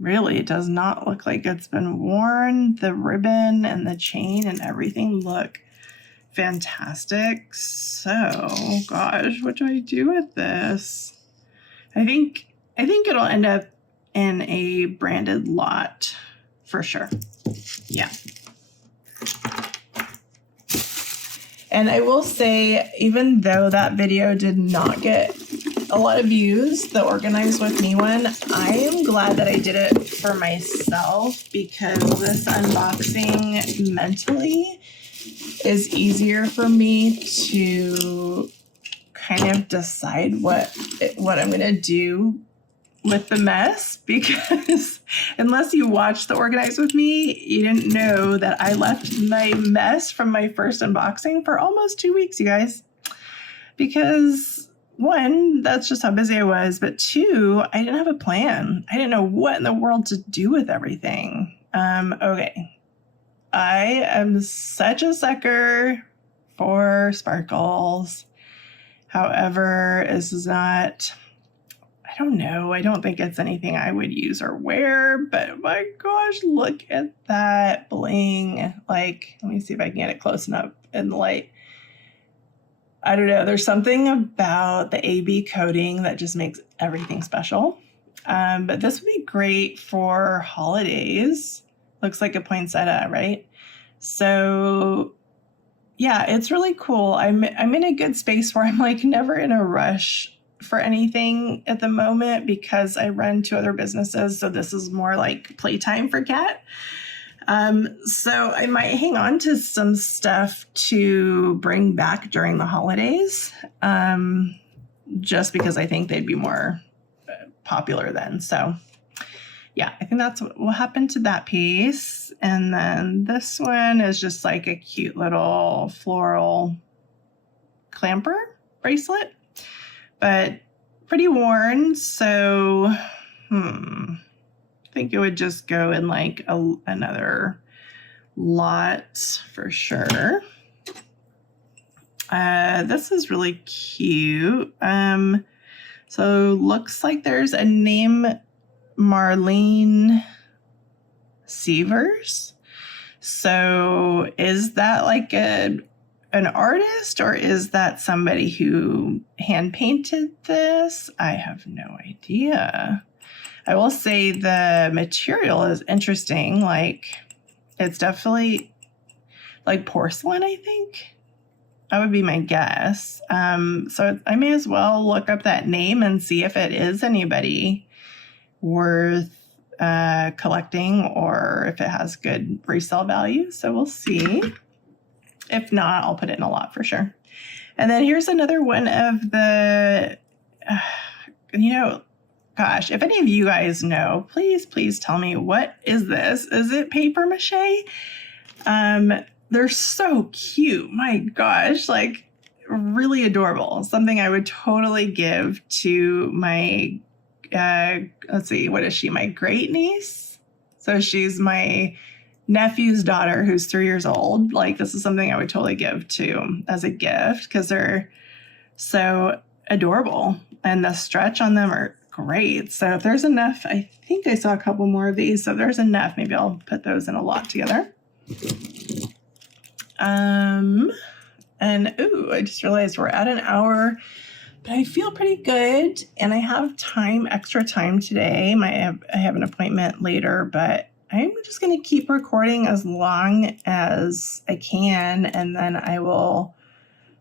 really, it does not look like it's been worn. The ribbon and the chain and everything look fantastic. So, gosh, what do I do with this? I think I think it'll end up in a branded lot for sure. Yeah. And I will say, even though that video did not get a lot of views, the Organize With Me one, I am glad that I did it for myself, because this unboxing mentally is easier for me to kind of decide what I'm going to do with the mess, because unless you watched the Organize With Me, you didn't know that I left my mess from my first unboxing for almost 2 weeks, you guys. Because one, that's just how busy I was, but two, I didn't have a plan. I didn't know what in the world to do with everything. Okay. I am such a sucker for sparkles. However, this is not, I don't know. I don't think it's anything I would use or wear, but my gosh, look at that bling. Like, let me see if I can get it close enough in the light. I don't know. There's something about the AB coating that just makes everything special. But this would be great for holidays. Looks like a poinsettia, right? So yeah, it's really cool. I'm in a good space where I'm like never in a rush for anything at the moment, because I run 2 other businesses. So this is more like playtime for Kat. So I might hang on to some stuff to bring back during the holidays, just because I think they'd be more popular then. So yeah, I think that's what will happen to that piece. And then this one is just like a cute little floral clamper bracelet, but pretty worn. So, I think it would just go in like another lot for sure. This is really cute. So looks like there's a name, Marlene Sievers. So is that like an artist, or is that somebody who hand painted this? I have no idea. I will say the material is interesting. Like, it's definitely like porcelain, I think. That would be my guess. So I may as well look up that name and see if it is anybody worth collecting, or if it has good resale value. So we'll see. If not, I'll put it in a lot for sure. And then here's another one of the, gosh, if any of you guys know, please tell me, what is this? Is it paper mache? They're so cute. My gosh, like really adorable. Something I would totally give to my, let's see, what is she? My great niece. So she's my nephew's daughter, who's 3 years old. Like, this is something I would totally give to as a gift, because they're so adorable and the stretch on them are great. So if there's enough, I think I saw a couple more of these. So if there's enough, maybe I'll put those in a lot together. And ooh, I just realized we're at an hour, but I feel pretty good, and I have extra time today. I have an appointment later, but I'm just going to keep recording as long as I can, and then I will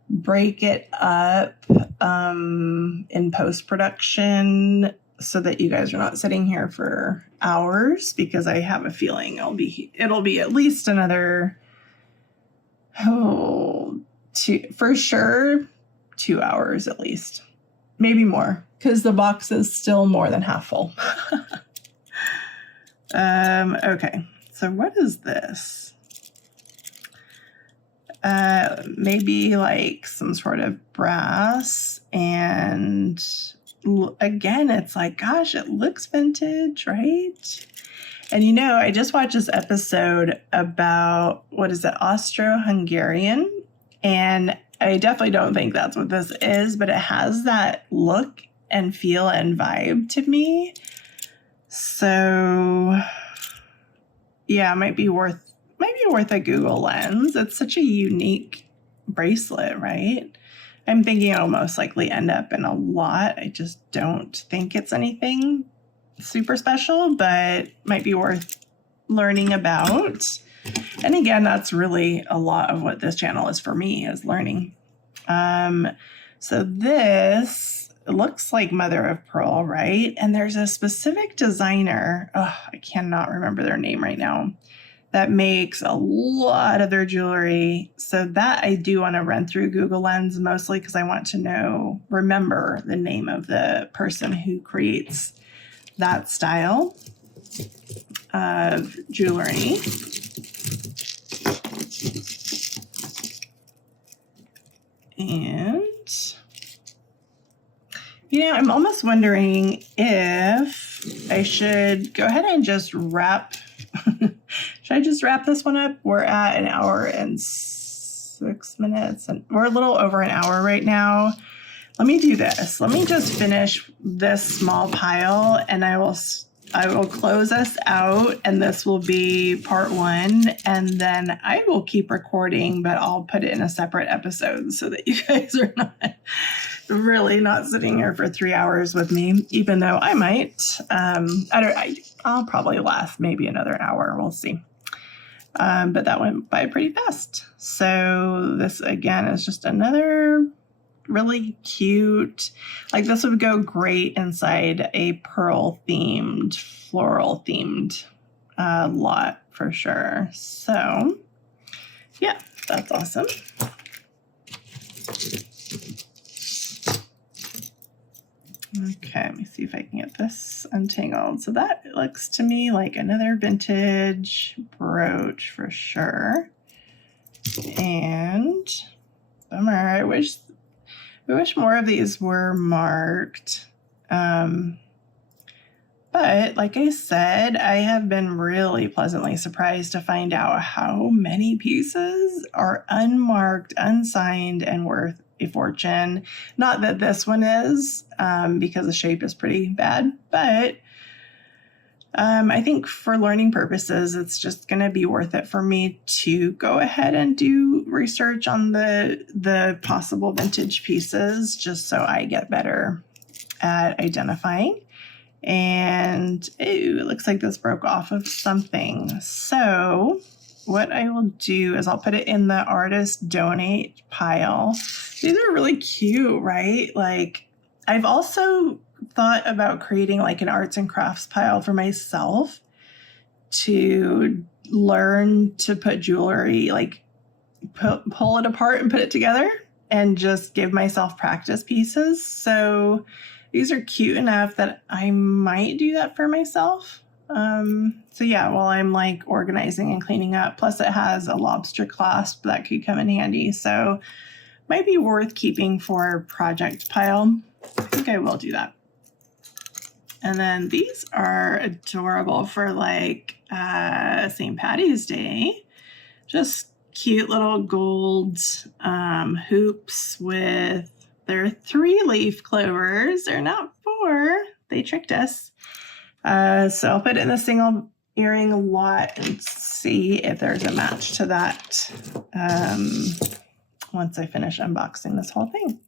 break it up in post-production so that you guys are not sitting here for hours, because I have a feeling it'll be at least another for sure 2 hours at least, maybe more, because the box is still more than half full. Okay, so what is this? Maybe like some sort of brass, and again, it's like, gosh, it looks vintage, right? And I just watched this episode about, what is it, Austro-Hungarian, and I definitely don't think that's what this is, but it has that look and feel and vibe to me. So yeah, might be worth a Google lens. It's such a unique bracelet, right? I'm thinking it'll most likely end up in a lot. I just don't think it's anything super special, but might be worth learning about. And again, that's really a lot of what this channel is for me, is learning. So this looks like mother of pearl, right? And there's a specific designer, I cannot remember their name right now, that makes a lot of their jewelry. So that I do want to run through Google Lens, mostly because I want to remember the name of the person who creates that style of jewelry. And, I'm almost wondering if I should go ahead and just wrap. Should I just wrap this one up? We're at 1 hour and 6 minutes, and we're a little over an hour right now. Let me do this. Let me just finish this small pile, and I will close us out, and this will be part 1, and then I will keep recording, but I'll put it in a separate episode so that you guys are not sitting here for 3 hours with me, even though I might. I'll probably last maybe another hour. We'll see. But that went by pretty fast. So this again is just another really cute, like this would go great inside a pearl themed, floral themed lot for sure. So yeah, that's awesome. Okay, let me see if I can get this untangled. So that looks to me like another vintage brooch for sure. And bummer, I wish more of these were marked. But like I said, I have been really pleasantly surprised to find out how many pieces are unmarked, unsigned, and worth a fortune. Not that this one is, because the shape is pretty bad, but I think for learning purposes, it's just going to be worth it for me to go ahead and do research on the possible vintage pieces, just so I get better at identifying. And it looks like this broke off of something. So what I will do is I'll put it in the artist donate pile. These are really cute, right? Like, I've also thought about creating like an arts and crafts pile for myself to learn to put jewelry, like pull it apart and put it together and just give myself practice pieces. So these are cute enough that I might do that for myself. So yeah, while I'm like organizing and cleaning up, plus it has a lobster clasp that could come in handy. So might be worth keeping for project pile. I think I will do that. And then these are adorable for like St. Patty's Day. Just cute little gold hoops with their 3-leaf clovers. They're not 4. They tricked us. So I'll put it in the single earring lot and see if there's a match to that once I finish unboxing this whole thing.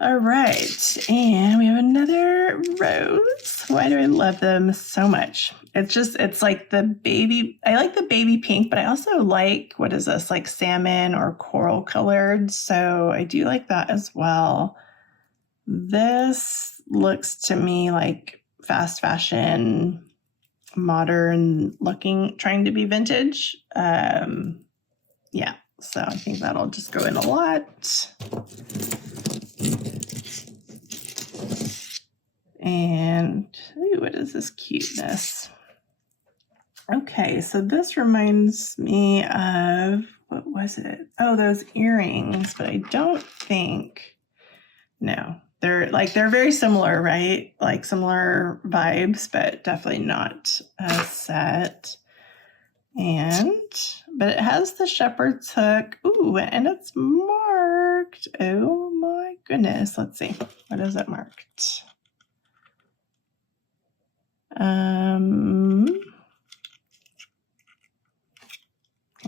All right, and we have another rose. Why do I love them so much? It's like the baby, I like the baby pink, but I also like, what is this, like salmon or coral colored. So I do like that as well. This looks to me like fast fashion, modern looking, trying to be vintage. Yeah, so I think that'll just go in a lot. And ooh, what is this cuteness? Okay, so this reminds me of, what was it? Oh, those earrings, but I don't think, no, they're very similar, right? Like similar vibes, but definitely not a set. But it has the shepherd's hook. Ooh, and it's marked. Oh my goodness. Let's see. What is it marked? Hang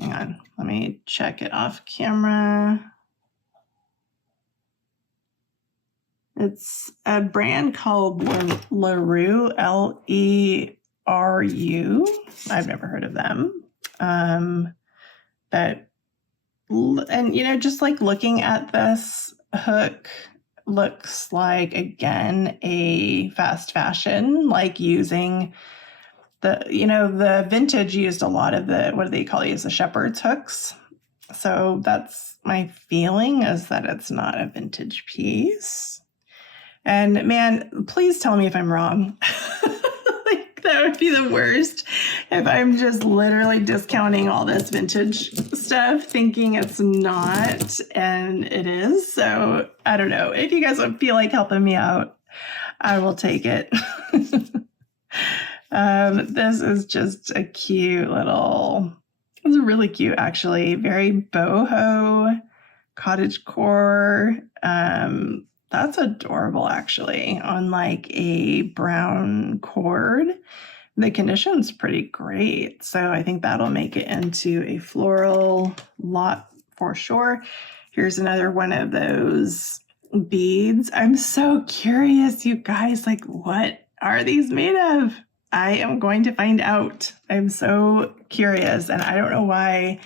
on, let me check it off camera. It's a brand called LaRue, Leru. I've never heard of them. But, and you know, just like looking at this hook, looks like, again, a fast fashion, like using the vintage used a lot of the, what do they call these, the shepherd's hooks. So that's my feeling, is that it's not a vintage piece. And man, please tell me if I'm wrong. Like, that would be the worst if I'm just literally discounting all this vintage stuff, thinking it's not, and it is. So I don't know. If you guys would feel like helping me out, I will take it. This is just a cute little, it's really cute, actually. Very boho, cottagecore. That's adorable, actually, on like a brown cord. The condition's pretty great, so I think that'll make it into a floral lot for sure. Here's another one of those beads. I'm so curious, you guys, like, what are these made of? I am going to find out. I'm so curious, and I don't know why.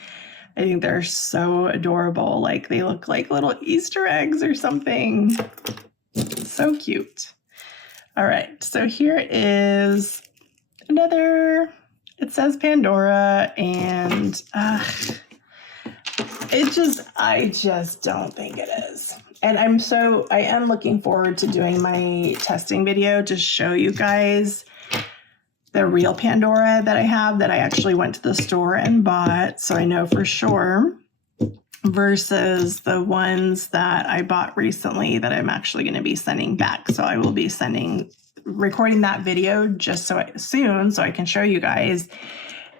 I think they're so adorable. Like, they look like little Easter eggs or something. So cute. All right, so here is another, it says Pandora, and I just don't think it is. And I am looking forward to doing my testing video to show you guys the real Pandora that I have, that I actually went to the store and bought, so I know for sure, versus the ones that I bought recently that I'm actually going to be sending back. So I will be recording that video soon so I can show you guys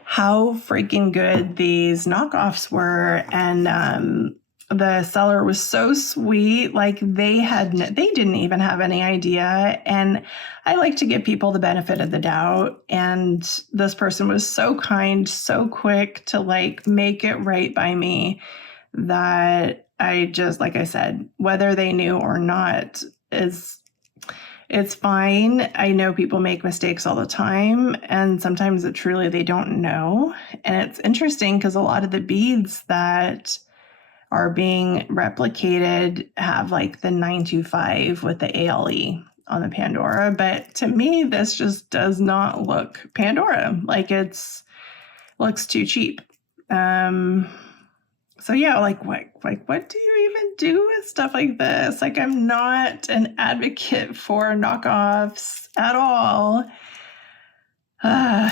how freaking good these knockoffs were. And the seller was so sweet. Like, they didn't even have any idea. And I like to give people the benefit of the doubt. And this person was so kind, so quick to like make it right by me, that I just, like I said, whether they knew or not, it's fine. I know people make mistakes all the time, and sometimes they don't know. And it's interesting because a lot of the beads that are being replicated have like the 925 with the ALE on the Pandora. But to me, this just does not look Pandora. Like, looks too cheap. So yeah, what do you even do with stuff like this? Like, I'm not an advocate for knockoffs at all.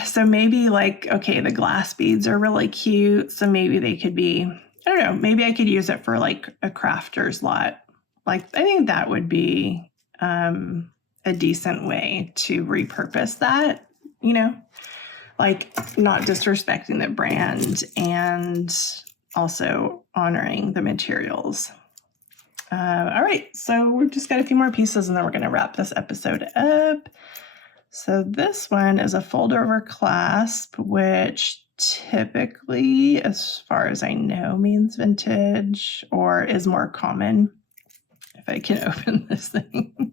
So maybe okay, the glass beads are really cute. So maybe they could be, I don't know, maybe I could use it for like a crafter's lot. Like, I think that would be a decent way to repurpose that, like not disrespecting the brand and also honoring the materials. All right, so we've just got a few more pieces and then we're going to wrap this episode up. So this one is a fold-over clasp, which typically, as far as I know, means vintage or is more common. If I can open this thing.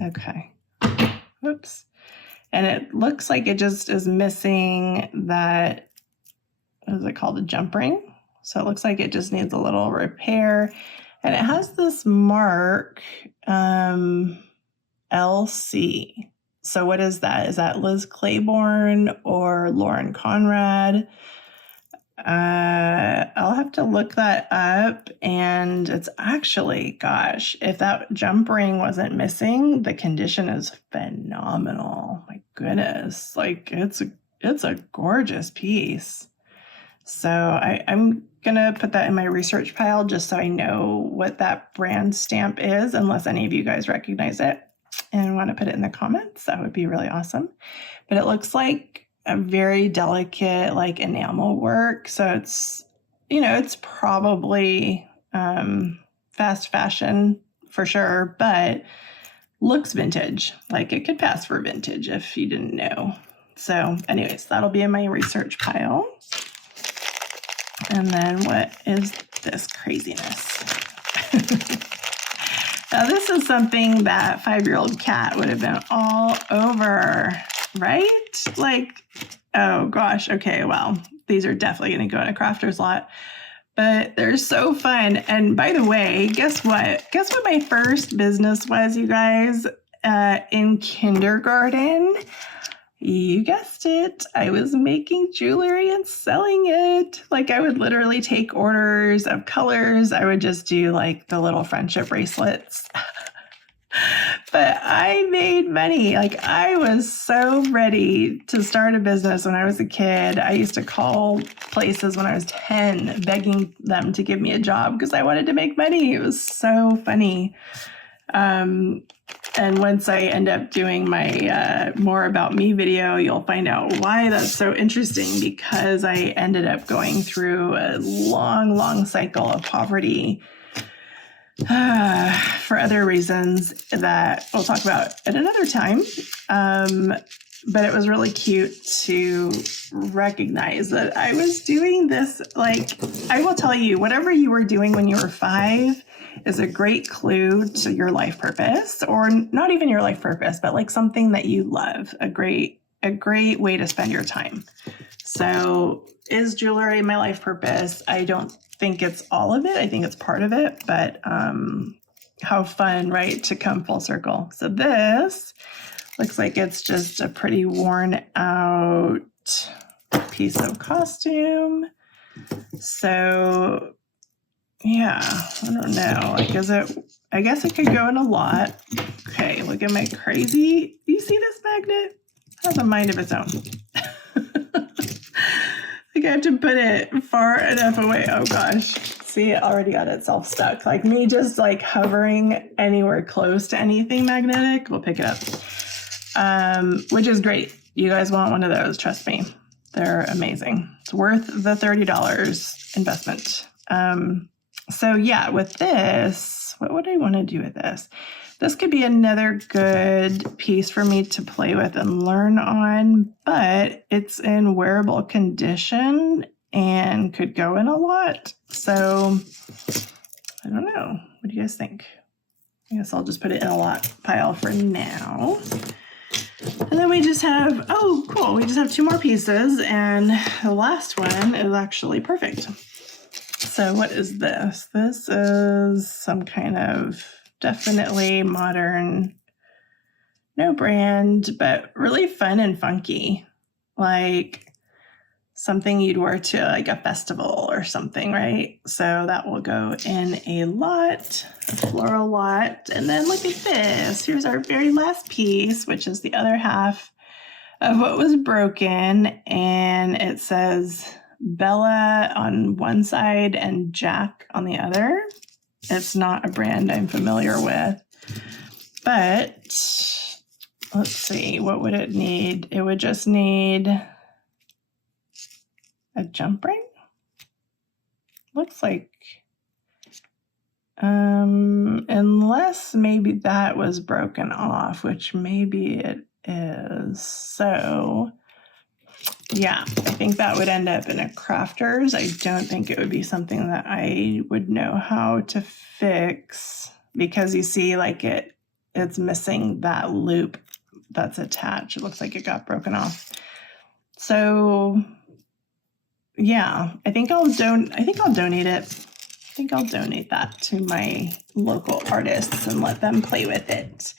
Okay. Whoops. And it looks like it just is missing that, what is it called, a jump ring? So it looks like it just needs a little repair. And it has this mark, LC. So what is that? Is that Liz Claiborne or Lauren Conrad? I'll have to look that up. And it's actually, gosh, if that jump ring wasn't missing, the condition is phenomenal. My goodness. Like, it's a gorgeous piece. So I'm going to put that in my research pile just so I know what that brand stamp is, unless any of you guys recognize it and want to put it in the comments. That would be really awesome. But it looks like a very delicate, like, enamel work. So it's, it's probably fast fashion for sure, but looks vintage. Like, it could pass for vintage if you didn't know. So anyways, that'll be in my research pile. And then what is this craziness? Now, this is something that 5-year-old Kat would have been all over, right? Like, oh gosh, okay, well, these are definitely going to go in a crafter's lot, but they're so fun. And by the way, guess what? Guess what my first business was, you guys, in kindergarten? You guessed it. I was making jewelry and selling it. Like, I would literally take orders of colors. I would just do like the little friendship bracelets. But I made money. Like, I was so ready to start a business when I was a kid. I used to call places when I was 10, begging them to give me a job because I wanted to make money. It was so funny. And once I end up doing my more about me video, you'll find out why that's so interesting, because I ended up going through a long cycle of poverty for other reasons that we'll talk about at another time. But it was really cute to recognize that I was doing this. Like, I will tell you, whatever you were doing when you were 5 is a great clue to your life purpose, or not even your life purpose, but like something that you love, a great way to spend your time. So is jewelry my life purpose? I don't think it's all of it. I think it's part of it, but how fun, right, to come full circle. So this looks like it's just a pretty worn out piece of costume. So yeah, I don't know. Like, I guess it could go in a lot. Okay, look at my crazy. Do you see this magnet? It has a mind of its own. Like, I have to put it far enough away. Oh gosh. See, it already got itself stuck. Like, me just like hovering anywhere close to anything magnetic will pick it up. Which is great. You guys want one of those, trust me. They're amazing. It's worth the $30 investment. So yeah, with this, what would I want to do with this? This could be another good piece for me to play with and learn on, but it's in wearable condition and could go in a lot. So I don't know. What do you guys think? I guess I'll just put it in a lot pile for now. And then we just have, oh, cool. We just have 2 more pieces, and the last one is actually perfect. So what is this? This is some kind of definitely modern, no brand, but really fun and funky. Like something you'd wear to like a festival or something, right? So that will go in a lot, a floral lot. And then look at this. Here's our very last piece, which is the other half of what was broken. And it says Bella on one side and Jack on the other. It's not a brand I'm familiar with, but let's see, what would it need? It would just need a jump ring. Looks like, unless maybe that was broken off, which maybe it is. So yeah, I think that would end up in a crafter's. I don't think it would be something that I would know how to fix, because you see, like it's missing that loop that's attached. It looks like it got broken off. So yeah, I think I'll donate it. I think I'll donate that to my local artists and let them play with it.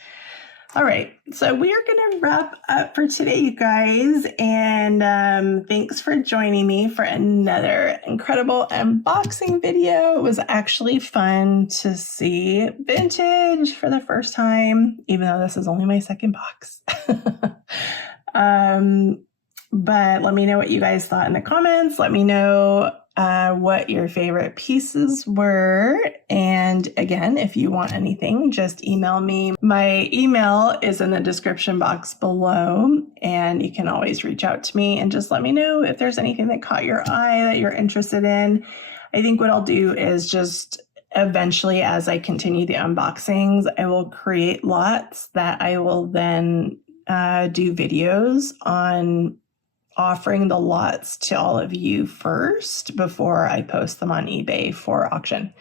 All right, so we are going to wrap up for today, you guys, and thanks for joining me for another incredible unboxing video. It was actually fun to see vintage for the first time, even though this is only my second box. But let me know what you guys thought in the comments. Let me know what your favorite pieces were. And again, if you want anything, just email me. My email is in the description box below, and you can always reach out to me and just let me know if there's anything that caught your eye that you're interested in. I think what I'll do is just eventually, as I continue the unboxings, I will create lots that I will then do videos on offering the lots to all of you first before I post them on eBay for auction.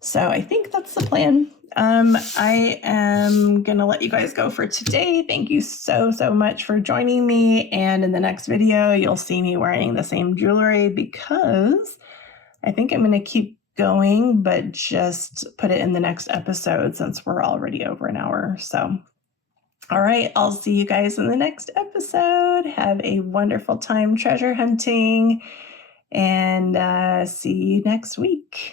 So I think that's the plan. I am going to let you guys go for today. Thank you so much for joining me. And in the next video, you'll see me wearing the same jewelry because I think I'm going to keep going, but just put it in the next episode since we're already over an hour. So, all right, I'll see you guys in the next episode. Have a wonderful time treasure hunting and see you next week.